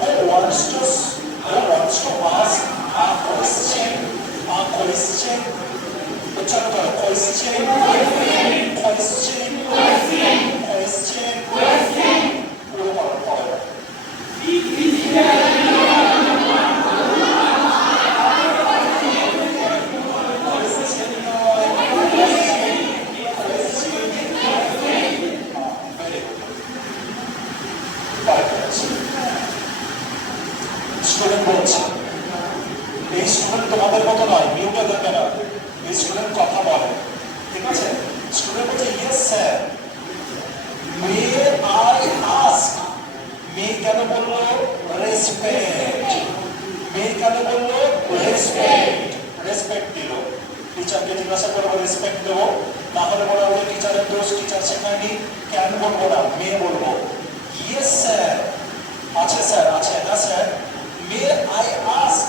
who wants to ask a question? উচ্চারণ করো, question. পুরো বলো, পরে student বলছে, এই স্টুডেন্ট তোমাদের মতো নয়, মিউটে দেবে না, এই স্টুডেন্ট কথা বলে, ঠিক আছে? স্টুডেন্ট বলছে yes sir, may I ask. May কেন বললো? রেসপেক্ট। মে কেন বললো? রেসপেক্ট দিল। টিচারকে জিজ্ঞাসা করবো, রেসপেক্ট দেবো, না হলে বলা হবে টিচারের দোষ, টিচার শেখায়নি। কেন বলবো না, মে বলবো। ইয়েস স্যার, আছে স্যার, আছে, না sir. May I ask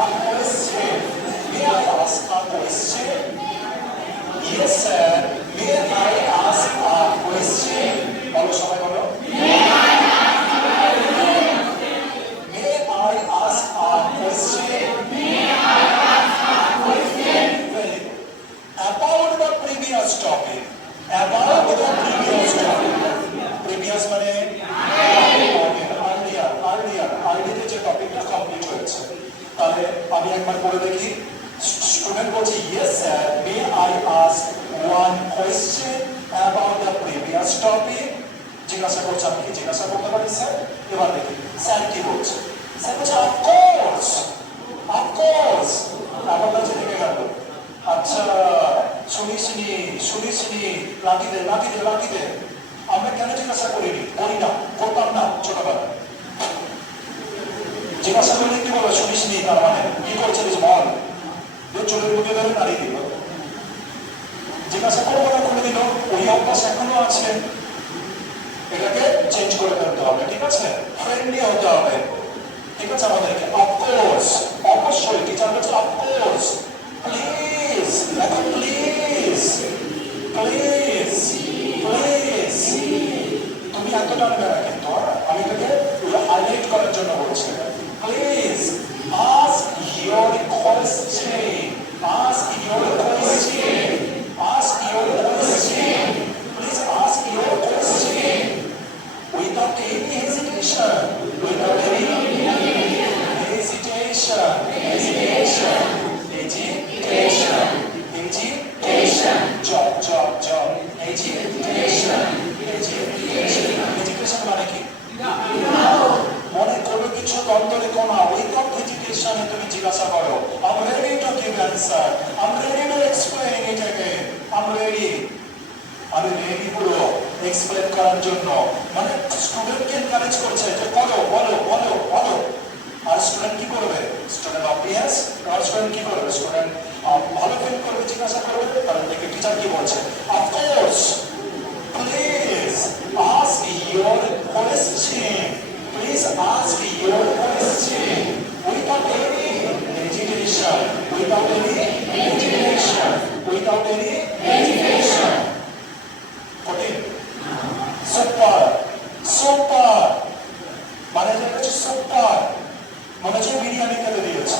one question? May I ask a question? Yes sir, may I ask a question? বলো সবাই বলো। May I ask a question? About the previous topic. Previous মানে earlier যে টপিকটা complete হয়েছে। তাহলে আমি একবার করে দেখি। স্টুডেন্ট বলছে yes sir, may I ask one question about the previous topic? জিজ্ঞাসা করছে, আমি কি জিজ্ঞাসা করতে পারি স্যার? এবার দেখি স্যার কি বলছে। স্যার বলছে of course. আমার কাছে লেগে গেল। আচ্ছা, শুনিসনি, লাঠি দে। আমরা কেন জিজ্ঞাসা করিনি, করতাম না ছোটবেলা। জিজ্ঞাসা করলে কি বলবো, শুনিসনি, তার মানে কি করছিস বল, চোখের মুখে ধরে দাঁড়িয়ে দিল। জিজ্ঞাসা করবো না কোনোদিনও, ওই অভ্যাস এখনো আছে। এটাকে চেঞ্জ করে ফেলতে হবে, ঠিক আছে? ফ্রেন্ডলি হতে হবে, ঠিক আছে? আমাদেরকে অফকোর্স, অবশ্যই, টিচার বলছে অফকোর্স, প্লিজ, দেখো প্লিজ, তুমি এত টানবে না, কিন্তু আমি এটাকে হাইলাইট করার জন্য বলছি, প্লিজ। এক্সপ্লেন করার জন্য, মানে স্টুডেন্টকে এনকারেজ করছে যে বলো বলো বলো বলো। আর স্টুডেন্ট কি করবে? স্টুডেন্ট অবভিয়াস, আর স্টুডেন্ট কি করবে? স্টুডেন্ট ভালো ফিল করবে, জিজ্ঞাসা করবে, কারণ দেখে টিচার কি বলছে। Of course, please ask your question, please ask your question without any hesitation, without any hesitation, without any hesitation. কঠিন? সুপার, সুপার, মানে হচ্ছে সুপার, মনে হচ্ছে বিরিয়ানি খেতে দিয়েছে,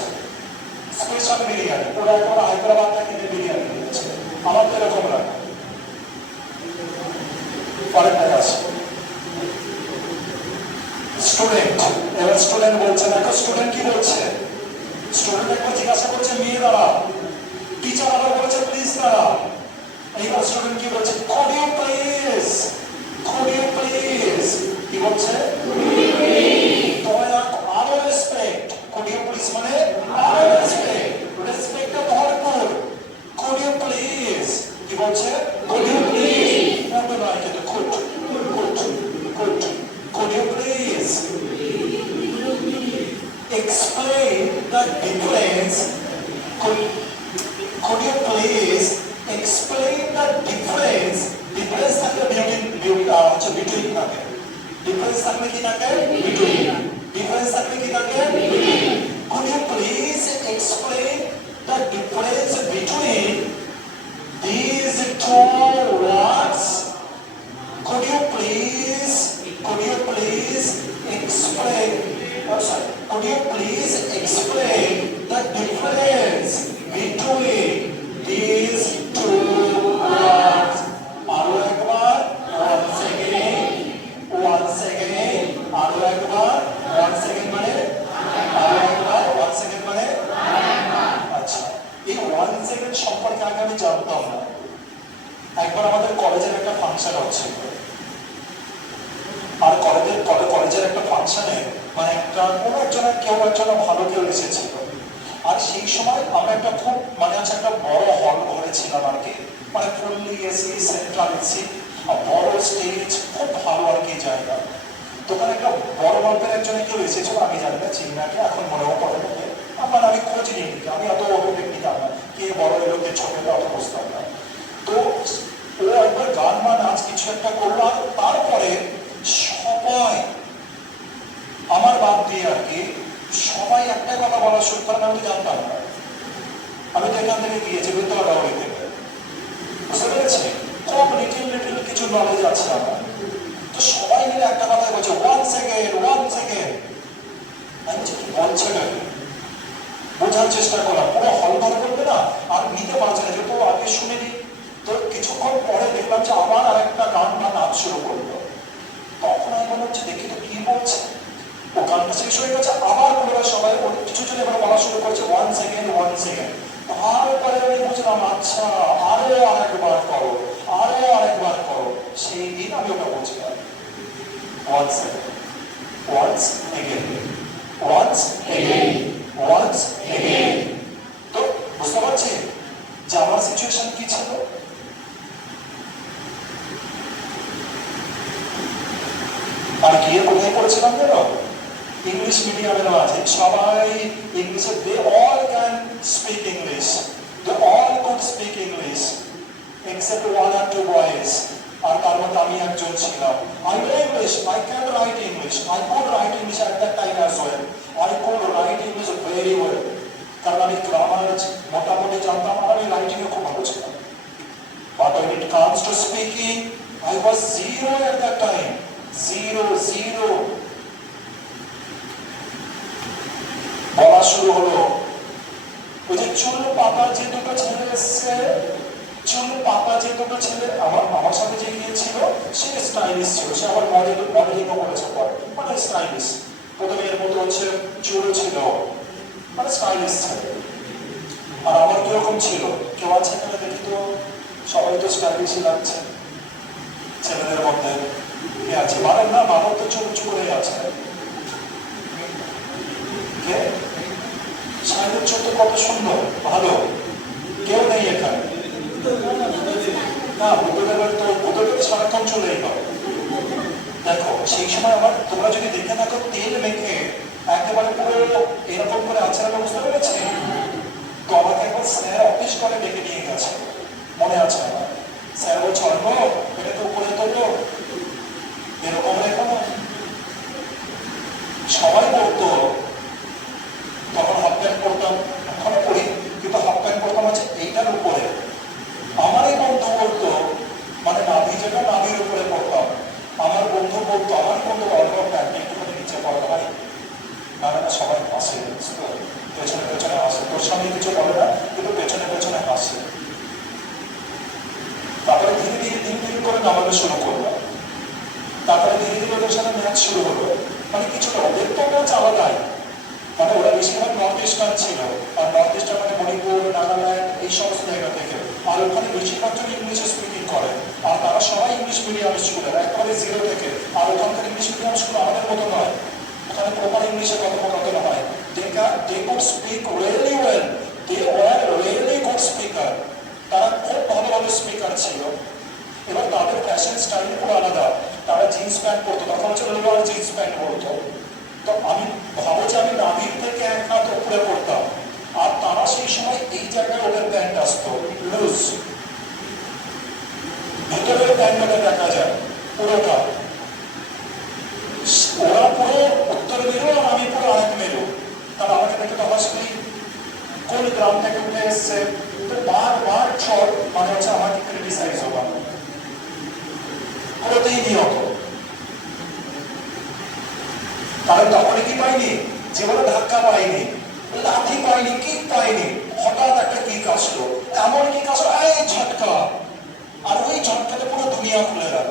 স্পেশাল বিরিয়ানি, ওরা ওরা হায়দ্রাবাদ থেকে বিরিয়ানি দিয়েছে, আমার তো এরকম লাগে। পরেরটাই আছে স্টুডেন্ট। এবার স্টুডেন্ট বলছে, দেখো স্টুডেন্ট কি বলছে, স্টুডেন্ট একবার জিজ্ঞাসা করছে মেয়ে দ্বারা, টিচার আবার বলছে প্লিজ দ্বারা। এইবার স্টুডেন্ট কি বলছে? could you please, could you please, কি বলছে? তোমায় আরো রেসপেক্ট, could you please মানে আরো রেসপেক্ট, রেসপেক্টে ভরপুর, could you please, কি বলছে? could you please, মতো নয় কিন্তু could, could you please explain the difference, could you please explain the difference, difference থাকলে between থাকে, difference থাকলে কি থাকে? between, difference থাকলে কি থাকে? between, could you please explain the difference between these two words, could you please explain, could you please explain the difference between these two words? আরো একবার, once again, আরো একবার, once again মানে আরো একবার, once again মানে আচ্ছা। এই once again সম্পর্কে আগে আমি জানতাম না। একবার আমাদের কলেজের একটা ফাংশন হচ্ছিল, আর কলেজের একটা ফাংশনে মানে একটা কোনো একজনের কেউ ভালো কেউ এসেছিল। আর সেই সময় আমরা একটা খুব মানে হচ্ছে একটা বড় হল ঘরে ছিলাম আর কি, মানে ফুললি এসি, সেন্ট্রাল এসি, বড় স্টেজ, খুব ভালো আর কি জায়গা। তো ওখানে একটা বড় গল্পের একজনে কেউ এসেছিল, আমি জানি না চিনি নাকি, এখন মনেও পড়ে না, আমার আমি খোঁজ নিয়ে নিতে, আমি অত টেকনিক্যাল না, কে বড় এলো কে ছোট এলো অত বুঝতাম না। তো ও একবার গান বা নাচ কিছু একটা করলো, আর তারপরে সবাই আমার বাদ দিয়ে আর কি সবাই একটাই কথা বলা শুরু করেন, আমি জানতাম না, আমি তো এখান থেকে গিয়েছি বেতলাগাড়ি থেকে, বুঝতে পেরেছি, খুব লিটিল কিছু নলেজ আছে আমার। তো সবাই মিলে একটা কথা বলছে, ওয়ান সেকেন্ড, আমি কি বলছে না বোঝার চেষ্টা করলাম, পুরো হল ঘর করবে না, আর নিতে পারছে না, যেহেতু আগে শুনিনি। তো কিছুক্ষণ পরে দেখলাম যে আবার আর একটা গান বা নাচ শুরু করলো। তখন আমি মনে হচ্ছে দেখি তো কি বলছে, ও গানটা শেষ হয়ে গেছে, আবার পুরো সবাই কিছু জন এবার বলা শুরু করছে ওয়ান সেকেন্ড। তারপরে আমি বুঝলাম আচ্ছা আরো আরেকবার করো, সেই দিন আমি ওটা বুঝলাম। once again, তো বুঝতে পারছি যে আমার সিচুয়েশন কি ছিল। আর গিয়ে কোথায় পড়েছিলাম জানো? ইংলিশ মিডিয়ামের মাঝে সবাই ইংলিশে, they all can speak English, they all could speak English except one or two boys, আর তার মধ্যে আমি একজন ছিলাম। I know English, I can write English, I could write English at that time as well, I could write English very well, কারণ আমি grammar মোটামুটি জানতাম, আর আমি রাইটিং এ খুব ভালো ছিলাম। But when it comes to speaking, I was zero at that time, zero. বলা শুরু হলো, ওই যে চুল পাতা যে দুটো ছেলে এসছে, আমার সাথে যে গিয়েছিল সে স্টাইলিশ ছিল, সে আবার মডেলিংও করেছে পরে, মানে স্টাইলিশ, প্রথমে এর মতো হচ্ছে চুল ছিল, মানে স্টাইলিশ ছিল। আর আমার কিরকম ছিল, কেউ আছে এখানে দেখি তো, সবাই তো স্টাইলিশই লাগছে ছেলেদের মধ্যে, কে আছে? মানে না, মানুষ তো চুপ করে আছে, সাইডের চোখ কত সুন্দর, ভালো, কেউ নেই এখানে না, বুদ্ধদেবের তো বুদ্ধদেব সারাক্ষণ চলেই পাবে। দেখো সেই সময় আমার তোমরা যদি দেখে থাকো তেল মেখে একেবারে পুরো এরকম করে আচার ব্যবস্থা করেছে। তো আমাকে একবার স্যার অফিস করে ডেকে নিয়ে গেছে, মনে আছে আমার। স্যার বলছে অর্ণ এটা তো উপরে তোলো, এরকম রেখো না। সবাই পড়তো, তখন হাফ প্যান্ট পরতাম, এখনো পড়ি, কিন্তু হাফ প্যান্ট পরতাম আছে এইটার উপরে। আমারই বন্ধু বলতো, মানে নাভি যেটা নাভির উপরে পড়তাম, আমার বন্ধু বলতো, আমার বন্ধু অল্প প্যান্ট একটুখানি নিচে পড়া হয় না। না সবাই হাসে, পেছনে পেছনে হাসে, তোর সামনে কিছু বলে না কিন্তু পেছনে পেছনে হাসে। তারপরে ধীরে ধীরে ধীরে ধীরে করে নামানো শুরু করলাম। তারপরে ধীরে ধীরে ওদের সাথে ম্যাচ শুরু হলো। মানে কিছুটা ওদের তো ম্যাচ আলাদাই, মানে ওরা বেশিরভাগ নর্থ ইস্টার্ন ছিল, আর নর্থ ইস্টার্ন মানে মণিপুর, নাগাল্যান্ড এই সমস্ত জায়গা থেকে। আর ওখানে বেশিরভাগ জন ইংলিশে স্পিকিং করে, আর তারা সবাই ইংলিশ মিডিয়াম স্কুলের একেবারে জিরো থেকে। আর ওখানকার ইংলিশ মিডিয়াম স্কুল আমাদের মতো নয়, ওখানে প্রপার ইংলিশে কথোপকথন হয়। They could speak really well, they were really good speaker, তারা খুব ভালো ভালো স্পিকার ছিল। এবার তাদের ফ্যাশন স্টাইল পুরো আলাদা, তারা জিন্স প্যান্ট পরতো, তখন হচ্ছে রবিবার জিন্স প্যান্ট পরতো। তো আমি ভাবো যে আমি নাভির থেকে এক হাত উপরে পড়তাম, আর তারা সেই সময় এই জায়গায় ওদের প্যান্ট আসতো লুজ, ভেতরের প্যান্টটা দেখা যায় পুরোটা। ওরা পুরো উত্তর মেরু আর আমি পুরো আরেক মেরু। তারা আমাকে দেখে তো হাসলি, কোন গ্রাম থেকে উঠে এসছে, তো বারবার চট মানে হচ্ছে আমাকে ক্রিটিসাইজ হওয়া, পুরোতেই নিয়ত। কারণ তখনই কি পাইনি, জীবনে ধাক্কা পাইনি, লাথি পাইনি, কিক পাইনি, হঠাৎ একটা কিক আসলো, এমন কিক আসলো, এই ঝটকা। আর ওই ঝটকাতে পুরো দুনিয়া খুলে গেল।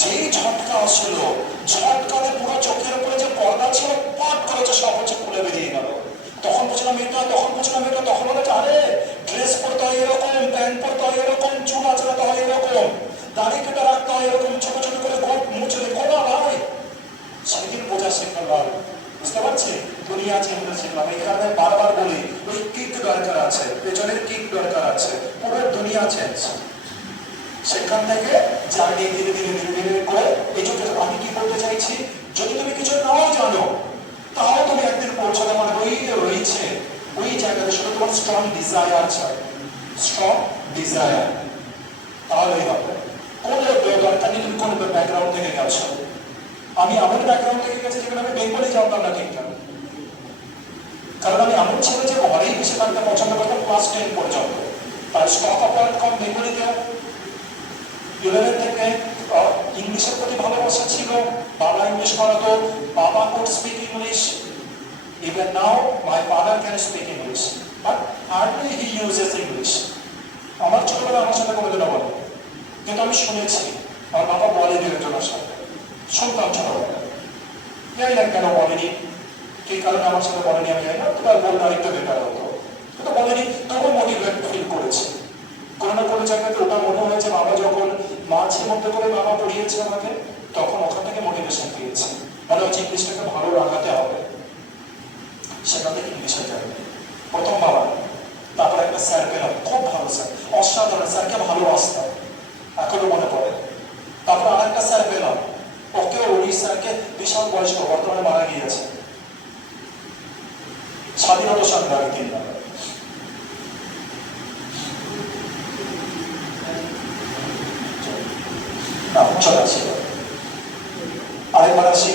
যেই ঝটকা আসলো, ঝটকাতে পুরো চোখের উপরে যে পর্দা ছিল পাট করেছে সব হচ্ছে খুলে বেরিয়ে গেল। তখন বুঝলাম এটা, তখন বুঝলাম এটা, তখন বলে আরে ড্রেস পরতে হয় এরকম, প্যান্ট পরতে হয় এরকম, চুল আঁচড়াতে হয় এরকম, দাড়ি কেটে রাখতে হয় এরকম, ছোট ছোট করে গোট মুছে রেখো না ভাই। সেদিন বোঝা শিখলাম, বুঝতে পারছি দুনিয়া চিনতে শিখলাম। এই কারণে বারবার বলি ওই কিক দরকার আছে, পেছনের কিক দরকার আছে, পুরো দুনিয়া চেঞ্জ। সেখান থেকে জার্নি ধীরে ধীরে ধীরে ধীরে করে এই জন্য আমি কি বলতে চাইছি, যদি তুমি কিছু নাও জানো তাও তুমি একদিন পৌঁছাতে মানে ওই রয়েছে ওই জায়গাতে, শুধু তোমার স্ট্রং ডিজায়ার চাই, স্ট্রং ডিজায়ার, তাহলেই হবে। কোন দরকার নেই তুমি কোন ব্যাকগ্রাউন্ড থেকে গেছো। আমি এমন ব্যাকগ্রাউন্ড থেকে গেছি যেখানে আমি বেঙ্গলি জানতাম না ঠিকঠাক, কারণ আমি এমন ছিল যে ঘরেই বেশি থাকতে পছন্দ করতাম ক্লাস 10 পর্যন্ত। আর স্টক অফ কম বেঙ্গলিতে 11 থেকে ইংলিশের প্রতি ভালোবাসা ছিল, বাবা ইংলিশ করাতো, বাবা could speak English. Even now my father can speak English, but hardly he uses English. আমার ছোটবেলা আমার সাথে কোনোদিনও বলে, কিন্তু আমি শুনেছি আমার বাবা বলে দুজনের সাথে, শুনতাম ছোটবেলা। জানি না কেন বলেনি, কি কারণে আমার সাথে বলেনি আমি জানি না, তোমার বললে আরেকটা বেটার হতো, কিন্তু বলেনি। তখন মোটিভেট ফিল করেছি কোনো না কোনো জায়গাতে। ওটা মনে হয়েছে বাবা যখন মাঝে মধ্যে করে বাবা পড়িয়েছে আমাকে, তখন ওখান থেকে মোটিভেশন পেয়েছি, মনে হচ্ছে ইংলিশটাকে ভালো রাখাতে হবে। সেখান থেকে ইংলিশে যাবে প্রথম বাবা। তারপর একটা স্যার পেলাম, খুব ভালো স্যার, অসাধারণ, স্যারকে ভালোবাসতাম, এখনো মনে পড়ে। তারপর আর একটা স্যার পেলাম, ওকেও ওই স্যারকে বিশাল বয়স্ক, বর্তমানে মারা গিয়েছে, স্বাধীনতা সংগ্রামী তিন নামে। চলে আসি আরেকবার আসি।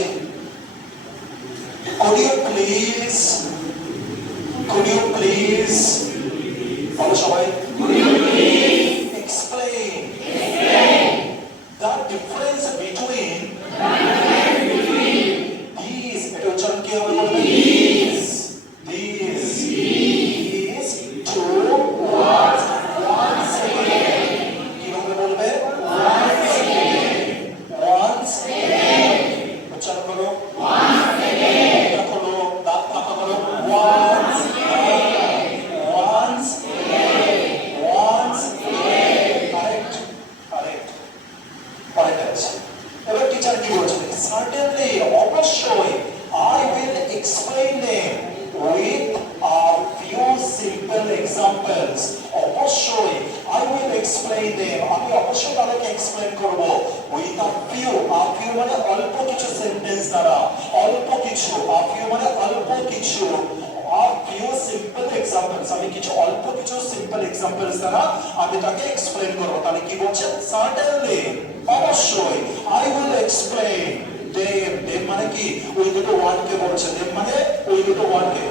Could you please বলো সবাই, explain the difference between these, এটা উচ্চারণ কি হবে বলবেন, these two words, one second, কিভাবে বলবে, once উচ্চারণ explain them, আমি অবশ্যই তাদেরকে এক্সপ্লেইন করব উইথ আ ফিউ মানে অল্প কিছু সেন্টেন্স দ্বারা, অল্প কিছু, আ ফিউ মানে অল্প কিছু, আ ফিউ সিম্পল এক্সাম্পলস, আমি কিছু অল্প কিছু সিম্পল এক্সাম্পলস দ্বারা আমি তাকে এক্সপ্লেইন করব। তাহলে কি বলছে? সার্টেনলি, অবশ্যই, I will explain them. Them মানে কি? ওই দুটো ওয়ার্ডকে বলছে। দেম মানে ওই দুটো ওয়ার্ডকে।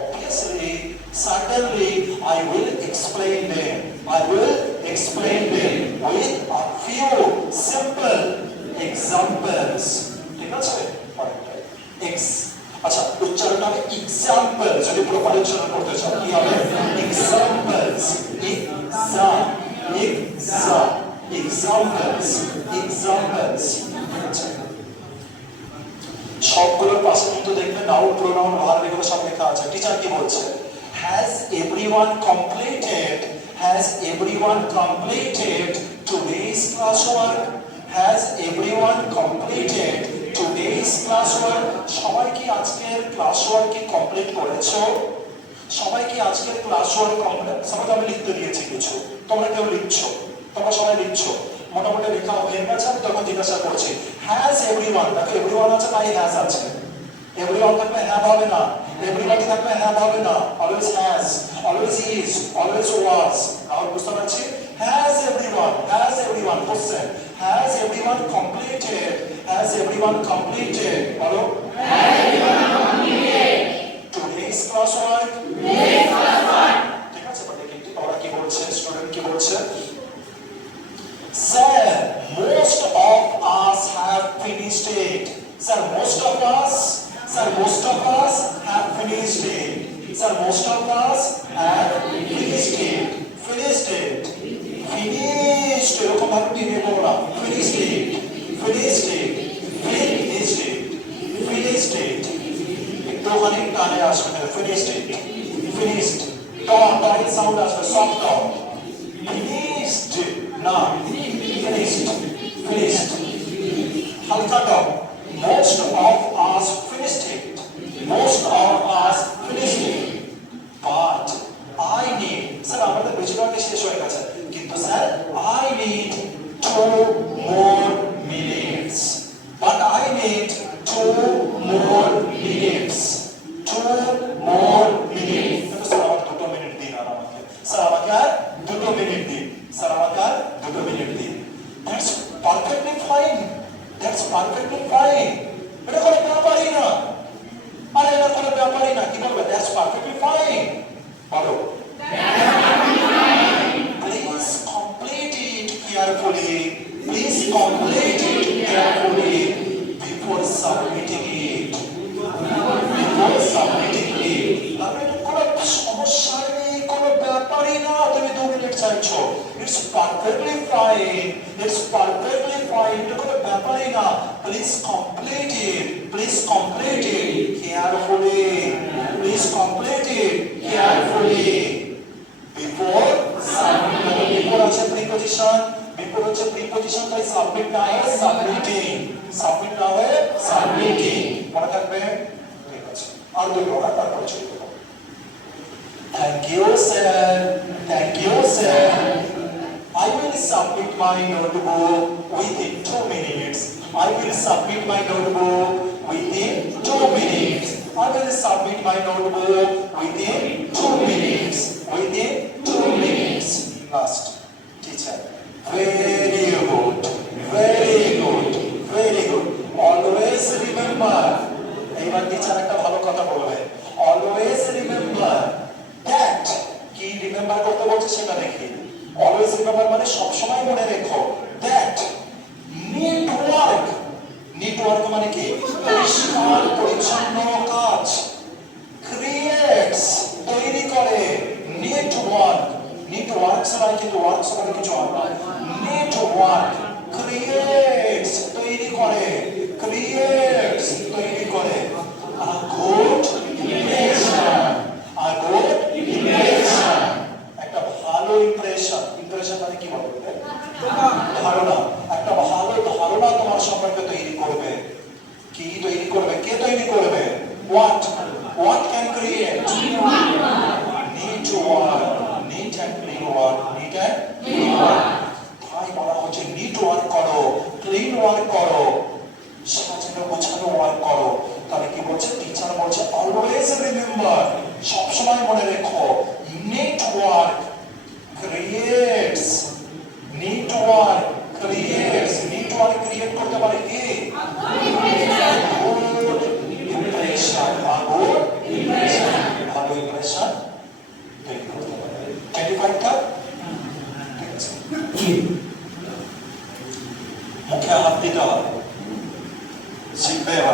Obviously, certainly, I will explain them. I will explain them with a few simple examples. ঠিক আছে? আচ্ছা, উচ্চারণটা হবে এক্সাম্পল। যদি প্রপার উচ্চারণ করতে চাও কি হবে? Examples, examples, examples. ঠিক আছে? সবগুলোর পাশে কিন্তু দেখবেন নাউন, প্রোনাউন, ভার্ব এগুলো সব লেখা আছে। টিচার কি বলছে? Has everyone completed today's classwork? Has everyone completed today's classwork? সবাই কি আজকের ক্লাসওয়ার্ক কি কমপ্লিট করেছো? সবাই কি আজকের ক্লাসওয়ার্ক কমপ্লিট? সবাই আমি লিখতে দিয়েছি কিছু, তোমরা কেউ লিখছো, তোমরা সবাই লিখছো, মোটামুটি লেখা হয়ে গেছে। আমি তখন জিজ্ঞাসা করছি হ্যাজ এভরিওয়ান, দেখো এভরিওয়ান আছে তাই হ্যাজ আছে। এভরিওয়ান থাকলে হ্যাভ হবে না, এভরিবডি থাকলে হ্যাভ হবে না, always has, always is, always was. তাহলে বুঝতে পারছি? Has everyone question, has everyone completed, has everyone completed, বলো has everyone completed today's classwork, ঠিক আছে? বাট দেখি ওরা কি বলছে, স্টুডেন্ট কি বলছে? Sir, most of us have finished it. Sir, most of us have finished it. Sir, most of us have finished it. Finished. এরকম ভাবে কি নিয়ে বলবো না? Finished it. একটুখানি টানে আসবে, finished. টন সাউন্ড আসবে, সফট টন। Finished না, finished. হালকা tone. Most of us finished it. But I need, sir আমাদের বেশিরভাগই শেষ হয়ে গেছে, কিন্তু sir I need 2 more minutes. But I need 2 more minutes. 2 more minutes. Sir আমাকে 2 মিনিট দিন আর আমাকে। স্যার আমাকে আর 2 মিনিট দিন। স্যার আমাকে আর 2 মিনিট দিন। That's perfectly fine. এটা কোনো ব্যাপারই না। আরে এটা কোনো ব্যাপারই না। কি বলবে? That's perfectly fine. বলো। Please complete it carefully. Before submitting it. কোনো সমস্যা নেই, কোনো ব্যাপারই না। তুমি 2 মিনিট চাইছো। It's perfectly fine. এটা কোনো ব্যাপারই না। Please complete it carefully. Before submitting. Before আছে preposition, তাই submit না হয় submitting. মনে থাকবে? ঠিক আছে। আর দুটো না, তারপর চলে যাব। Thank you, sir. I will submit my notebook within 2 minutes. Last. Teacher. Very good. Always remember. এবার টিচার একটা ভালো কথা বলবে। Always remember that. কি রিমেম্বার করতে বলছে সেটা দেখি। Always remember মানে সব সময় মনে রেখো। That need work মানে কি? পরিষ্কার পরিচ্ছন্ন কাজ। Creates তৈরি করে। Need work সবাই কিন্তু ওয়ার্ক সবাই কিছু হয় না। Need work creates তৈরি করে। A good impression. একটা ভালো ইমপ্রেশন মানে কি বলবো? ধারণা। একটা ভালো ধারণা তোমার সম্পর্কে তৈরি করবে। কি তৈরি করবে? কে তৈরি করবে? What can create? Need and clean work. মুখে হাত দিতে হবে, শিখবে এবার।